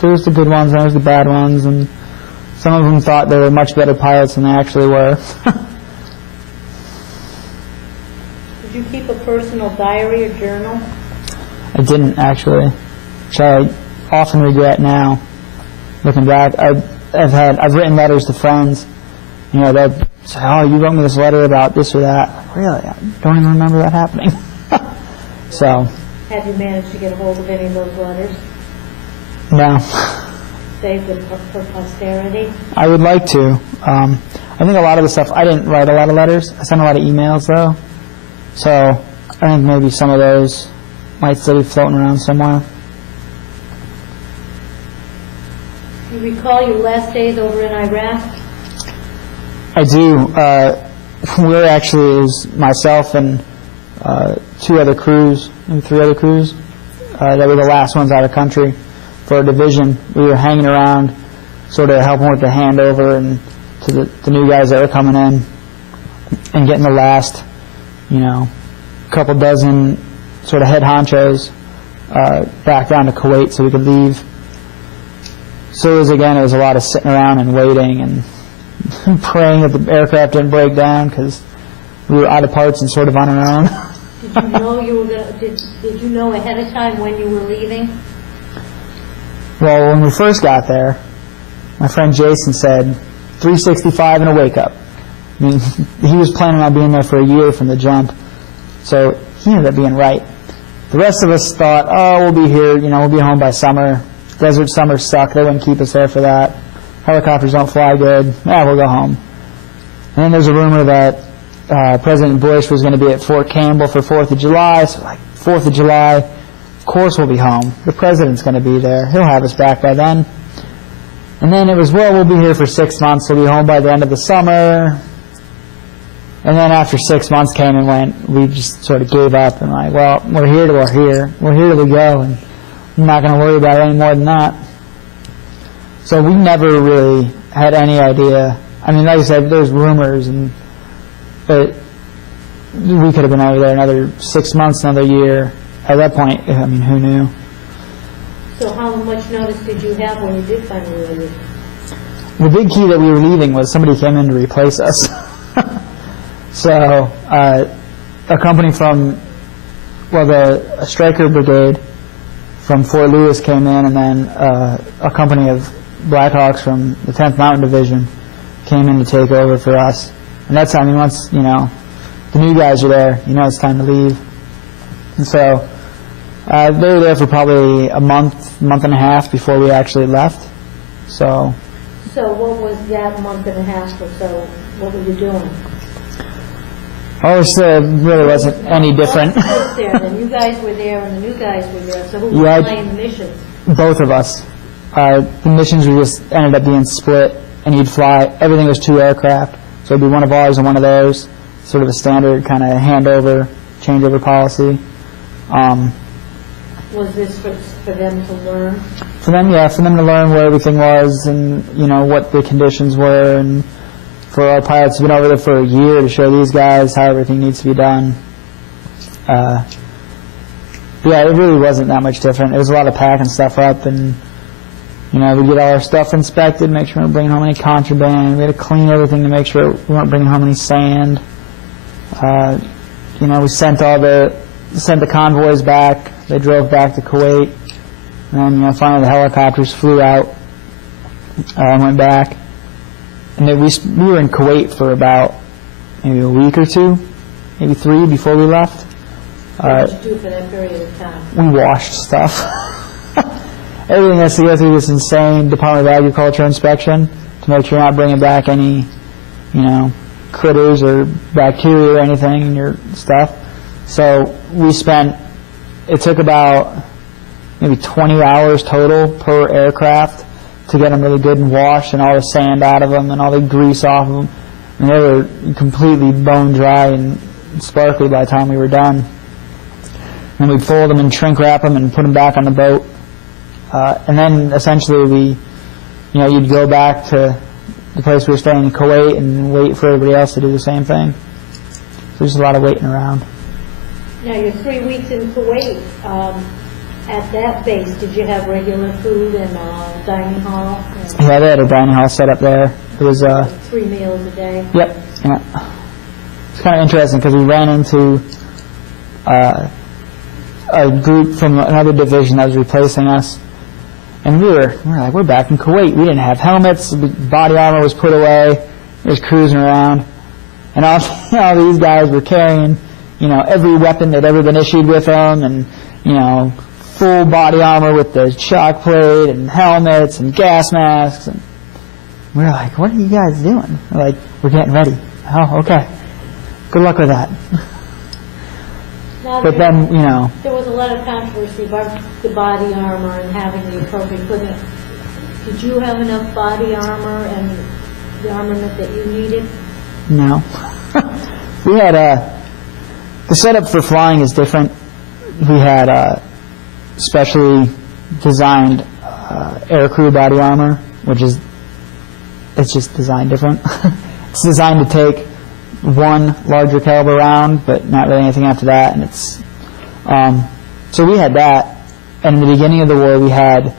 there's the good ones, and there's the bad ones, and some of them thought they were much better pilots than they actually were. Did you keep a personal diary or journal? I didn't, actually, which I often regret now. Looking back, I've written letters to friends. They'll say, "Oh, you wrote me this letter about this or that." Really, I don't even remember that happening. So. Have you managed to get a hold of any of those letters? No. Save them for posterity? I would like to. I think a lot of the stuff, I didn't write a lot of letters. I sent a lot of emails, though. So I think maybe some of those might still be floating around somewhere. Do you recall your last days over in Iraq? I do. We're actually, it was myself and 2 other crews, maybe 3 other crews, that were the last ones out of country for a division. We were hanging around, sort of helping with the handover and to the new guys that were coming in, and getting the last, couple dozen sort of head honchos back down to Kuwait so we could leave. So it was a lot of sitting around and waiting and praying that the aircraft didn't break down, because we were out of parts and sort of on our own. Did you know you were did you know ahead of time when you were leaving? Well, when we first got there, my friend Jason said 365 and a wake up. I mean, he was planning on being there for a year from the jump, so he ended up being right. The rest of us thought, oh, we'll be here, we'll be home by summer. Desert summers suck, they wouldn't keep us there for that. Helicopters don't fly good, we'll go home. And then there's a rumor that President Bush was going to be at Fort Campbell for 4th of July, so 4th of July, of course we'll be home. The President's going to be there. He'll have us back by then. And then it was, we'll be here for 6 months, we'll be home by the end of the summer. And then after 6 months came and went, we just sort of gave up and we're here till we're here. We're here till we go, and I'm not going to worry about it any more than that. So we never really had any idea. I mean, like I said, there's rumors, but we could have been over there another 6 months, another year. At that point, who knew? So how much notice did you have when you did finally leave? The big key that we were leaving was somebody came in to replace us. So a company from, a striker brigade from Fort Lewis came in, and then a company of Blackhawks from the 10th Mountain Division came in to take over for us. And that's, I mean, once, the new guys are there, it's time to leave. And so they were there for probably a month and a half before we actually left. So what was that month and a half or so? What were you doing? Oh, still really wasn't any different. Then you guys were there and the new guys were there, so who was playing the missions? Both of us. The missions were just ended up being split, and you'd fly. Everything was 2 aircraft, so it'd be one of ours and one of theirs, sort of a standard kind of handover, changeover policy. Was this for them to learn? For them, yeah, for them to learn where everything was and, what the conditions were, and for our pilots who've been over there for a year to show these guys how everything needs to be done. Yeah, it really wasn't that much different. It was a lot of packing stuff up, and we get all our stuff inspected, make sure we weren't bringing home any contraband. We had to clean everything to make sure we weren't bringing home any sand. We sent the convoys back. They drove back to Kuwait, and then finally the helicopters flew out and went back. And then we were in Kuwait for about maybe a week or 2, maybe 3 before we left. What did you do for that period of time? We washed stuff. Everything has to go through this insane Department of Agriculture inspection to make sure you're not bringing back any, critters or bacteria or anything in your stuff. So it took about maybe 20 hours total per aircraft to get them really good and washed and all the sand out of them and all the grease off of them. And they were completely bone dry and sparkly by the time we were done. And we'd fold them and shrink wrap them and put them back on the boat. And then essentially you'd go back to the place we were staying in Kuwait and wait for everybody else to do the same thing. So there's a lot of waiting around. Now, you're 3 weeks in Kuwait. At that base, did you have regular food and dining hall? Yeah, they had a dining hall set up there. It was 3 meals a day? Yep. Yeah. It's kind of interesting because we ran into a group from another division that was replacing us, and we were like, we're back in Kuwait. We didn't have helmets. Body armor was put away. We was cruising around, and all these guys were carrying, every weapon that ever been issued with them, and full body armor with the shock plate and helmets and gas masks. And we were like, what are you guys doing? They're like, we're getting ready. Oh, okay. Good luck with that. Now, but then, there was a lot of controversy about the body armor and having the appropriate equipment. Did you have enough body armor and the armament that you needed? No. We had the setup for flying is different. We had specially designed aircrew body armor, it's just designed different. It's designed to take one larger caliber round, but not really anything after that. And it's so we had that. And in the beginning of the war, we had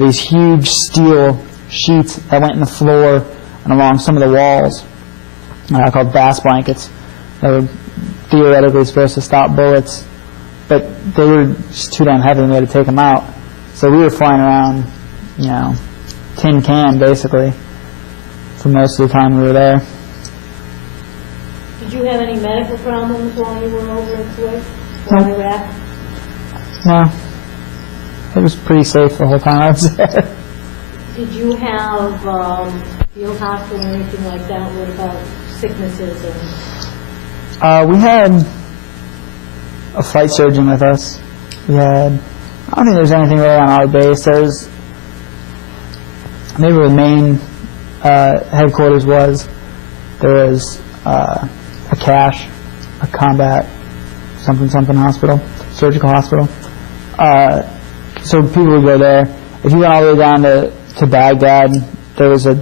these huge steel sheets that went in the floor and along some of the walls, called bass blankets. They were theoretically supposed to stop bullets, but they were just too damn heavy and we had to take them out. So we were flying around, tin can basically for most of the time we were there. Did you have any medical problems while you were over in Kuwait No. or Iraq? No. It was pretty safe the whole time I was there. Did you have field hospital or anything like that? What about sicknesses? We had a flight surgeon with us. I don't think there's anything really on our base. There's maybe where the main headquarters was. There was a CASH, a combat something hospital, surgical hospital. So people would go there. If you went all the way down to Baghdad, there was a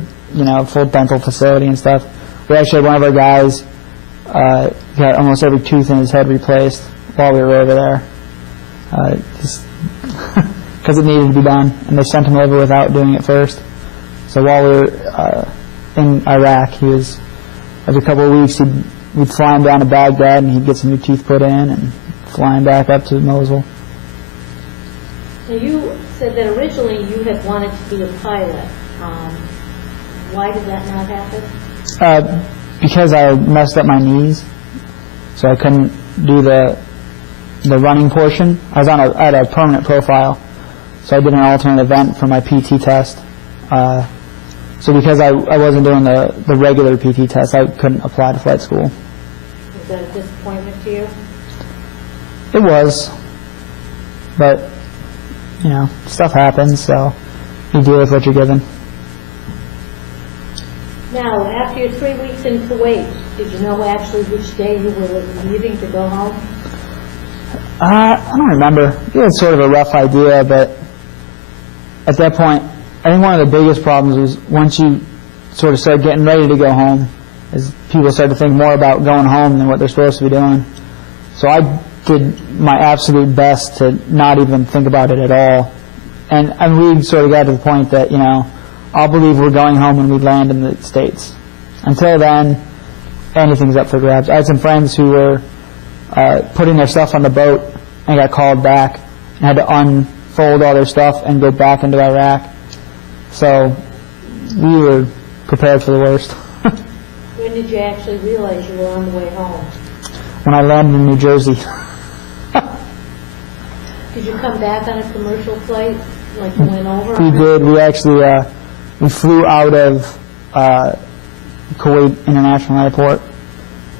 full dental facility and stuff. We actually had one of our guys got almost every tooth in his head replaced while we were over there. Just because it needed to be done, and they sent him over without doing it first. So while we were in Iraq, he was, every couple of weeks, we'd fly him down to Baghdad, and he'd get some new teeth put in, and fly him back up to Mosul. Now, you said that originally you had wanted to be a pilot. Why did that not happen? Because I messed up my knees, so I couldn't do the running portion. I had a permanent profile, so I did an alternate event for my PT test. So because I wasn't doing the regular PT test, I couldn't apply to flight school. Was that a disappointment to you? It was, but you know, stuff happens, so you deal with what you're given. Now, after your 3 weeks in Kuwait, did you know actually which day you were leaving to go home? I don't remember. We had sort of a rough idea, but at that point, I think one of the biggest problems was once you sort of start getting ready to go home, is people start to think more about going home than what they're supposed to be doing. So I did my absolute best to not even think about it at all. And we sort of got to the point that, you know, I'll believe we're going home when we land in the States. Until then, anything's up for grabs. I had some friends who were putting their stuff on the boat and got called back and had to unfold all their stuff and go back into Iraq. So we were prepared for the worst. When did you actually realize you were on the way home? When I landed in New Jersey. Did you come back on a commercial flight, like you went over? We did. We actually we flew out of Kuwait International Airport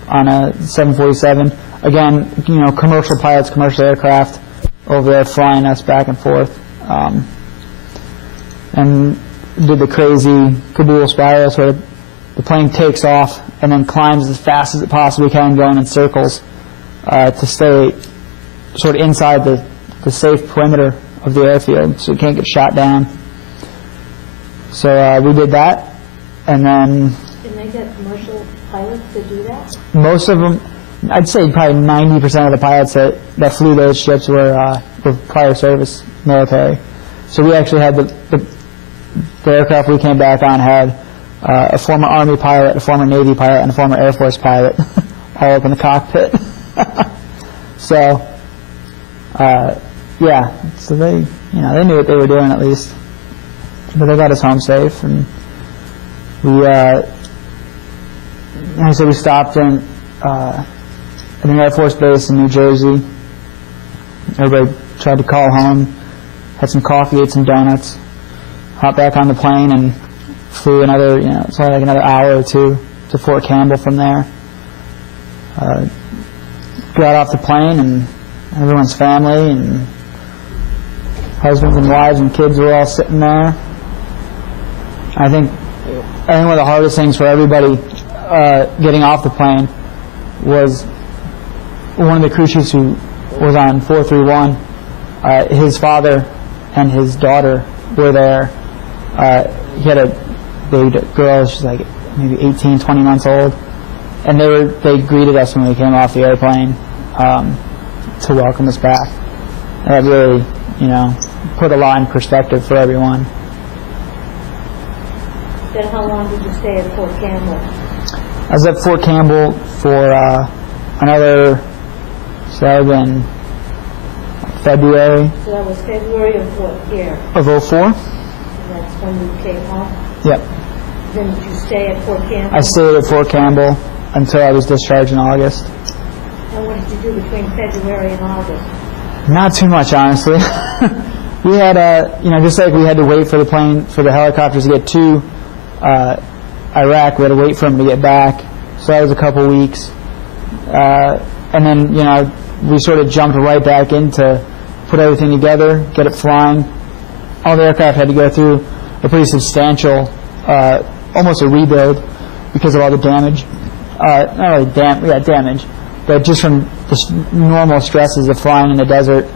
on a 747. Again, you know, commercial pilots, commercial aircraft over there flying us back and forth. And did the crazy Kabul spiral, so the plane takes off and then climbs as fast as it possibly can, going in circles to stay sort of inside the safe perimeter of the airfield, so it can't get shot down. So we did that, and then... Can they get commercial pilots to do that? Most of them, I'd say probably 90% of the pilots that flew those ships were prior service military. So we actually had the aircraft we came back on had a former Army pilot, a former Navy pilot, and a former Air Force pilot all up in the cockpit. So, yeah, so they knew what they were doing at least. But they got us home safe, and we, like I said, we stopped in at an Air Force base in New Jersey. Everybody tried to call home, had some coffee, ate some donuts, hopped back on the plane, and flew another, it's only like another hour or two to Fort Campbell from there. Got off the plane, and everyone's family and husbands and wives and kids were all sitting there. I think one of the hardest things for everybody getting off the plane was one of the crew chiefs who was on 431. His father and his daughter were there. He had a baby girl, she's like maybe 18, 20 months old, and they greeted us when we came off the airplane to welcome us back. And that really, put a lot in perspective for everyone. Then how long did you stay at Fort Campbell? I was at Fort Campbell for another, so that was in February. So that was February of what year? Of 04. And that's when you came home? Yep. Then did you stay at Fort Campbell? I stayed at Fort Campbell until I was discharged in August. And what did you do between February and August? Not too much, honestly. We had, just like we had to wait for the helicopters to get to Iraq, we had to wait for them to get back. So that was a couple weeks. And then, we sort of jumped right back into put everything together, get it flying. All the aircraft had to go through a pretty substantial, almost a rebuild because of all the damage. Not really damage, but just from the normal stresses of flying in the desert.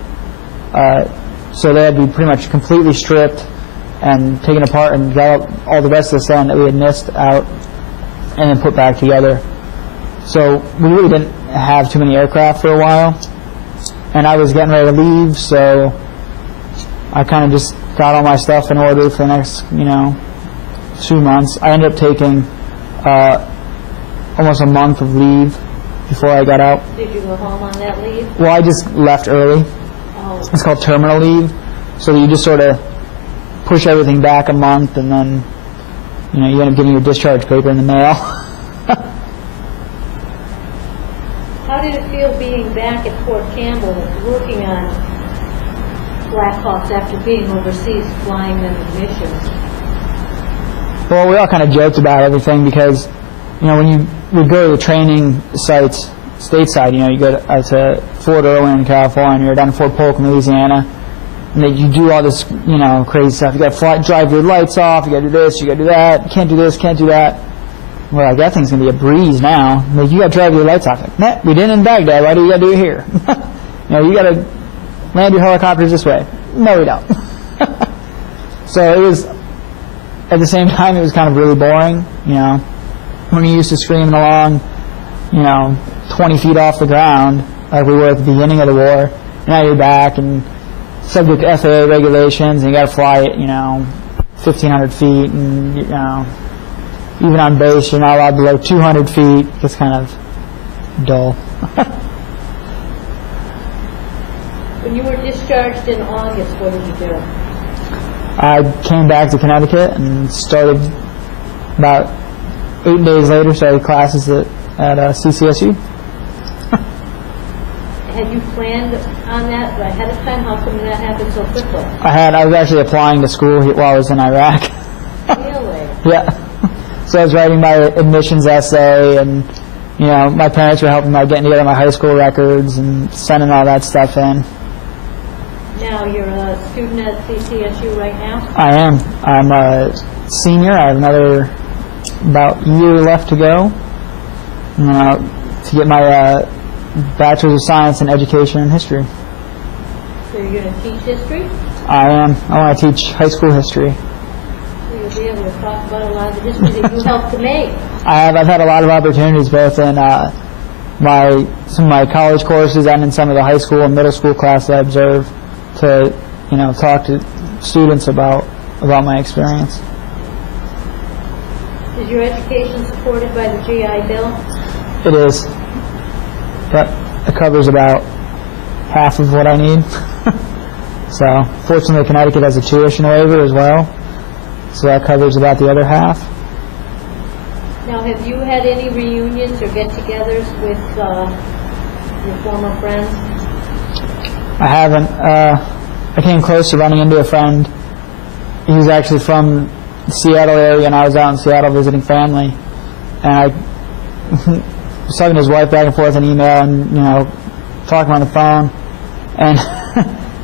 So they had to be pretty much completely stripped and taken apart and got all the rest of the sand that we had missed out and then put back together. So we really didn't have too many aircraft for a while, and I was getting ready to leave, so I kind of just got all my stuff in order for the next, 2 months. I ended up taking almost a month of leave before I got out. Did you go home on that leave? Well, I just left early. Oh. It's called terminal leave. So you just sort of push everything back a month, and then, you end up getting your discharge paper in the mail. How did it feel being back at Fort Campbell, working on Blackhawks after being overseas, flying them in missions? Well, we all kind of joked about everything because, when you would go to the training sites stateside, you go to Fort Irwin, California, or down to Fort Polk, Louisiana, and then you do all this, crazy stuff. You got to drive your lights off. You got to do this. You got to do that. You can't do this. Can't do that. We're like, that thing's gonna be a breeze now. Like, you got to drive your lights off. Like, nah, we didn't in Baghdad. Why do you got to do it here? You got to land your helicopters this way. No, we don't. So it was. At the same time, it was kind of really boring. When you used to screaming along, 20 feet off the ground, like we were at the beginning of the war. Now you're back and subject to FAA regulations, and you got to fly at 1,500 feet, and even on base you're not allowed below 200 feet. It's kind of dull. When you were discharged in August, what did you do? I came back to Connecticut and started about 8 days later. Started classes at CCSU. Had you planned on that ahead of time? How come that happened so quickly? I was actually applying to school while I was in Iraq. Really? Yeah. So I was writing my admissions essay, and my parents were helping me getting together my high school records and sending all that stuff in. Now you're a student at CCSU right now? I am. I'm a senior. I have another about year left to go to get my Bachelor's of Science in Education and History. So you're going to teach history? I am. I want to teach high school history. So you'll be able to talk about a lot of the history that you helped to make. I've had a lot of opportunities both in some of my college courses and in some of the high school and middle school classes I observe to talk to students about my experience. Is your education supported by the GI Bill? It is. Yep. It covers about half of what I need. So fortunately Connecticut has a tuition waiver as well, so that covers about the other half. Now, have you had any reunions or get-togethers with your former friends? I haven't. I came close to running into a friend. He was actually from the Seattle area, and I was out in Seattle visiting family. And I was talking to his wife back and forth on email and, talking on the phone. And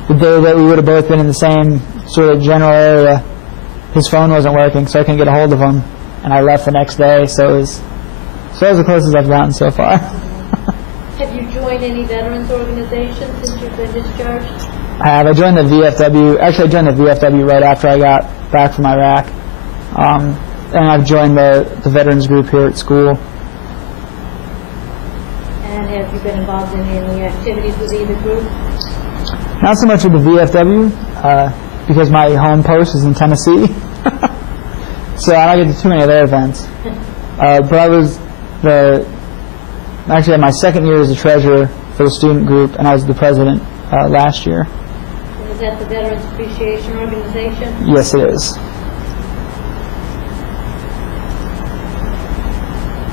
the day that we would have both been in the same sort of general area, his phone wasn't working, so I couldn't get a hold of him. And I left the next day, so it was the closest I've gotten so far. Have you joined any veterans organizations since you've been discharged? I have. I joined the VFW. Actually, I joined the VFW right after I got back from Iraq. And I've joined the veterans group here at school. And have you been involved in any activities with either group? Not so much with the VFW, because my home post is in Tennessee. So I don't get to too many of their events. But I was actually my second year as a treasurer for the student group, and I was the president last year. And is that the Veterans Appreciation Organization? Yes, it is.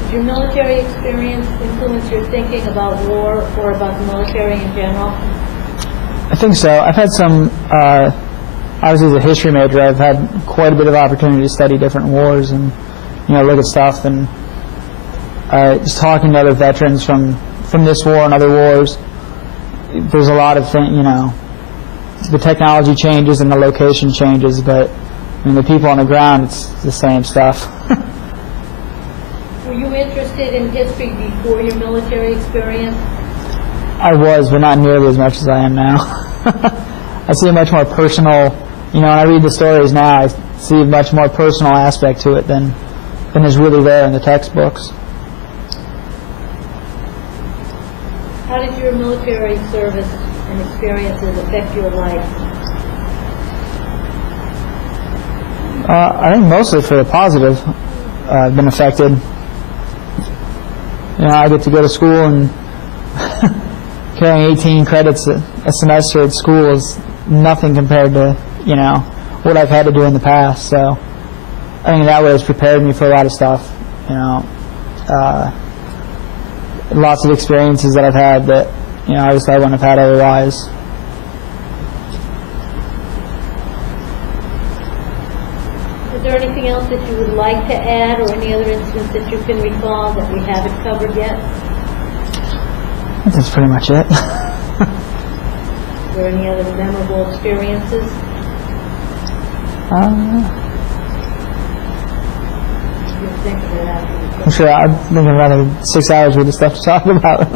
Did your military experience influence your thinking about war or about the military in general? I think so. I've had some, obviously as a history major, I've had quite a bit of opportunity to study different wars and, look at stuff, and just talking to other veterans from this war and other wars. There's a lot of things, the technology changes and the location changes, but the people on the ground, it's the same stuff. Were you interested in history before your military experience? I was, but not nearly as much as I am now. I see a much more personal, when I read the stories now, I see a much more personal aspect to it than is really there in the textbooks. How did your military service and experiences affect your life? I think mostly for the positive. I've been affected. You know, I get to go to school, and carrying 18 credits a semester at school is nothing compared to, you know, what I've had to do in the past. So I think that way it's prepared me for a lot of stuff. You know, lots of experiences that I've had that, you know, obviously I wouldn't have had otherwise. Is there anything else that you would like to add, or any other incidents that you can recall that we haven't covered yet? That's pretty much it. Are there any other memorable experiences? You think of it after the I'm sure I'm thinking about 6 hours worth of stuff to talk about.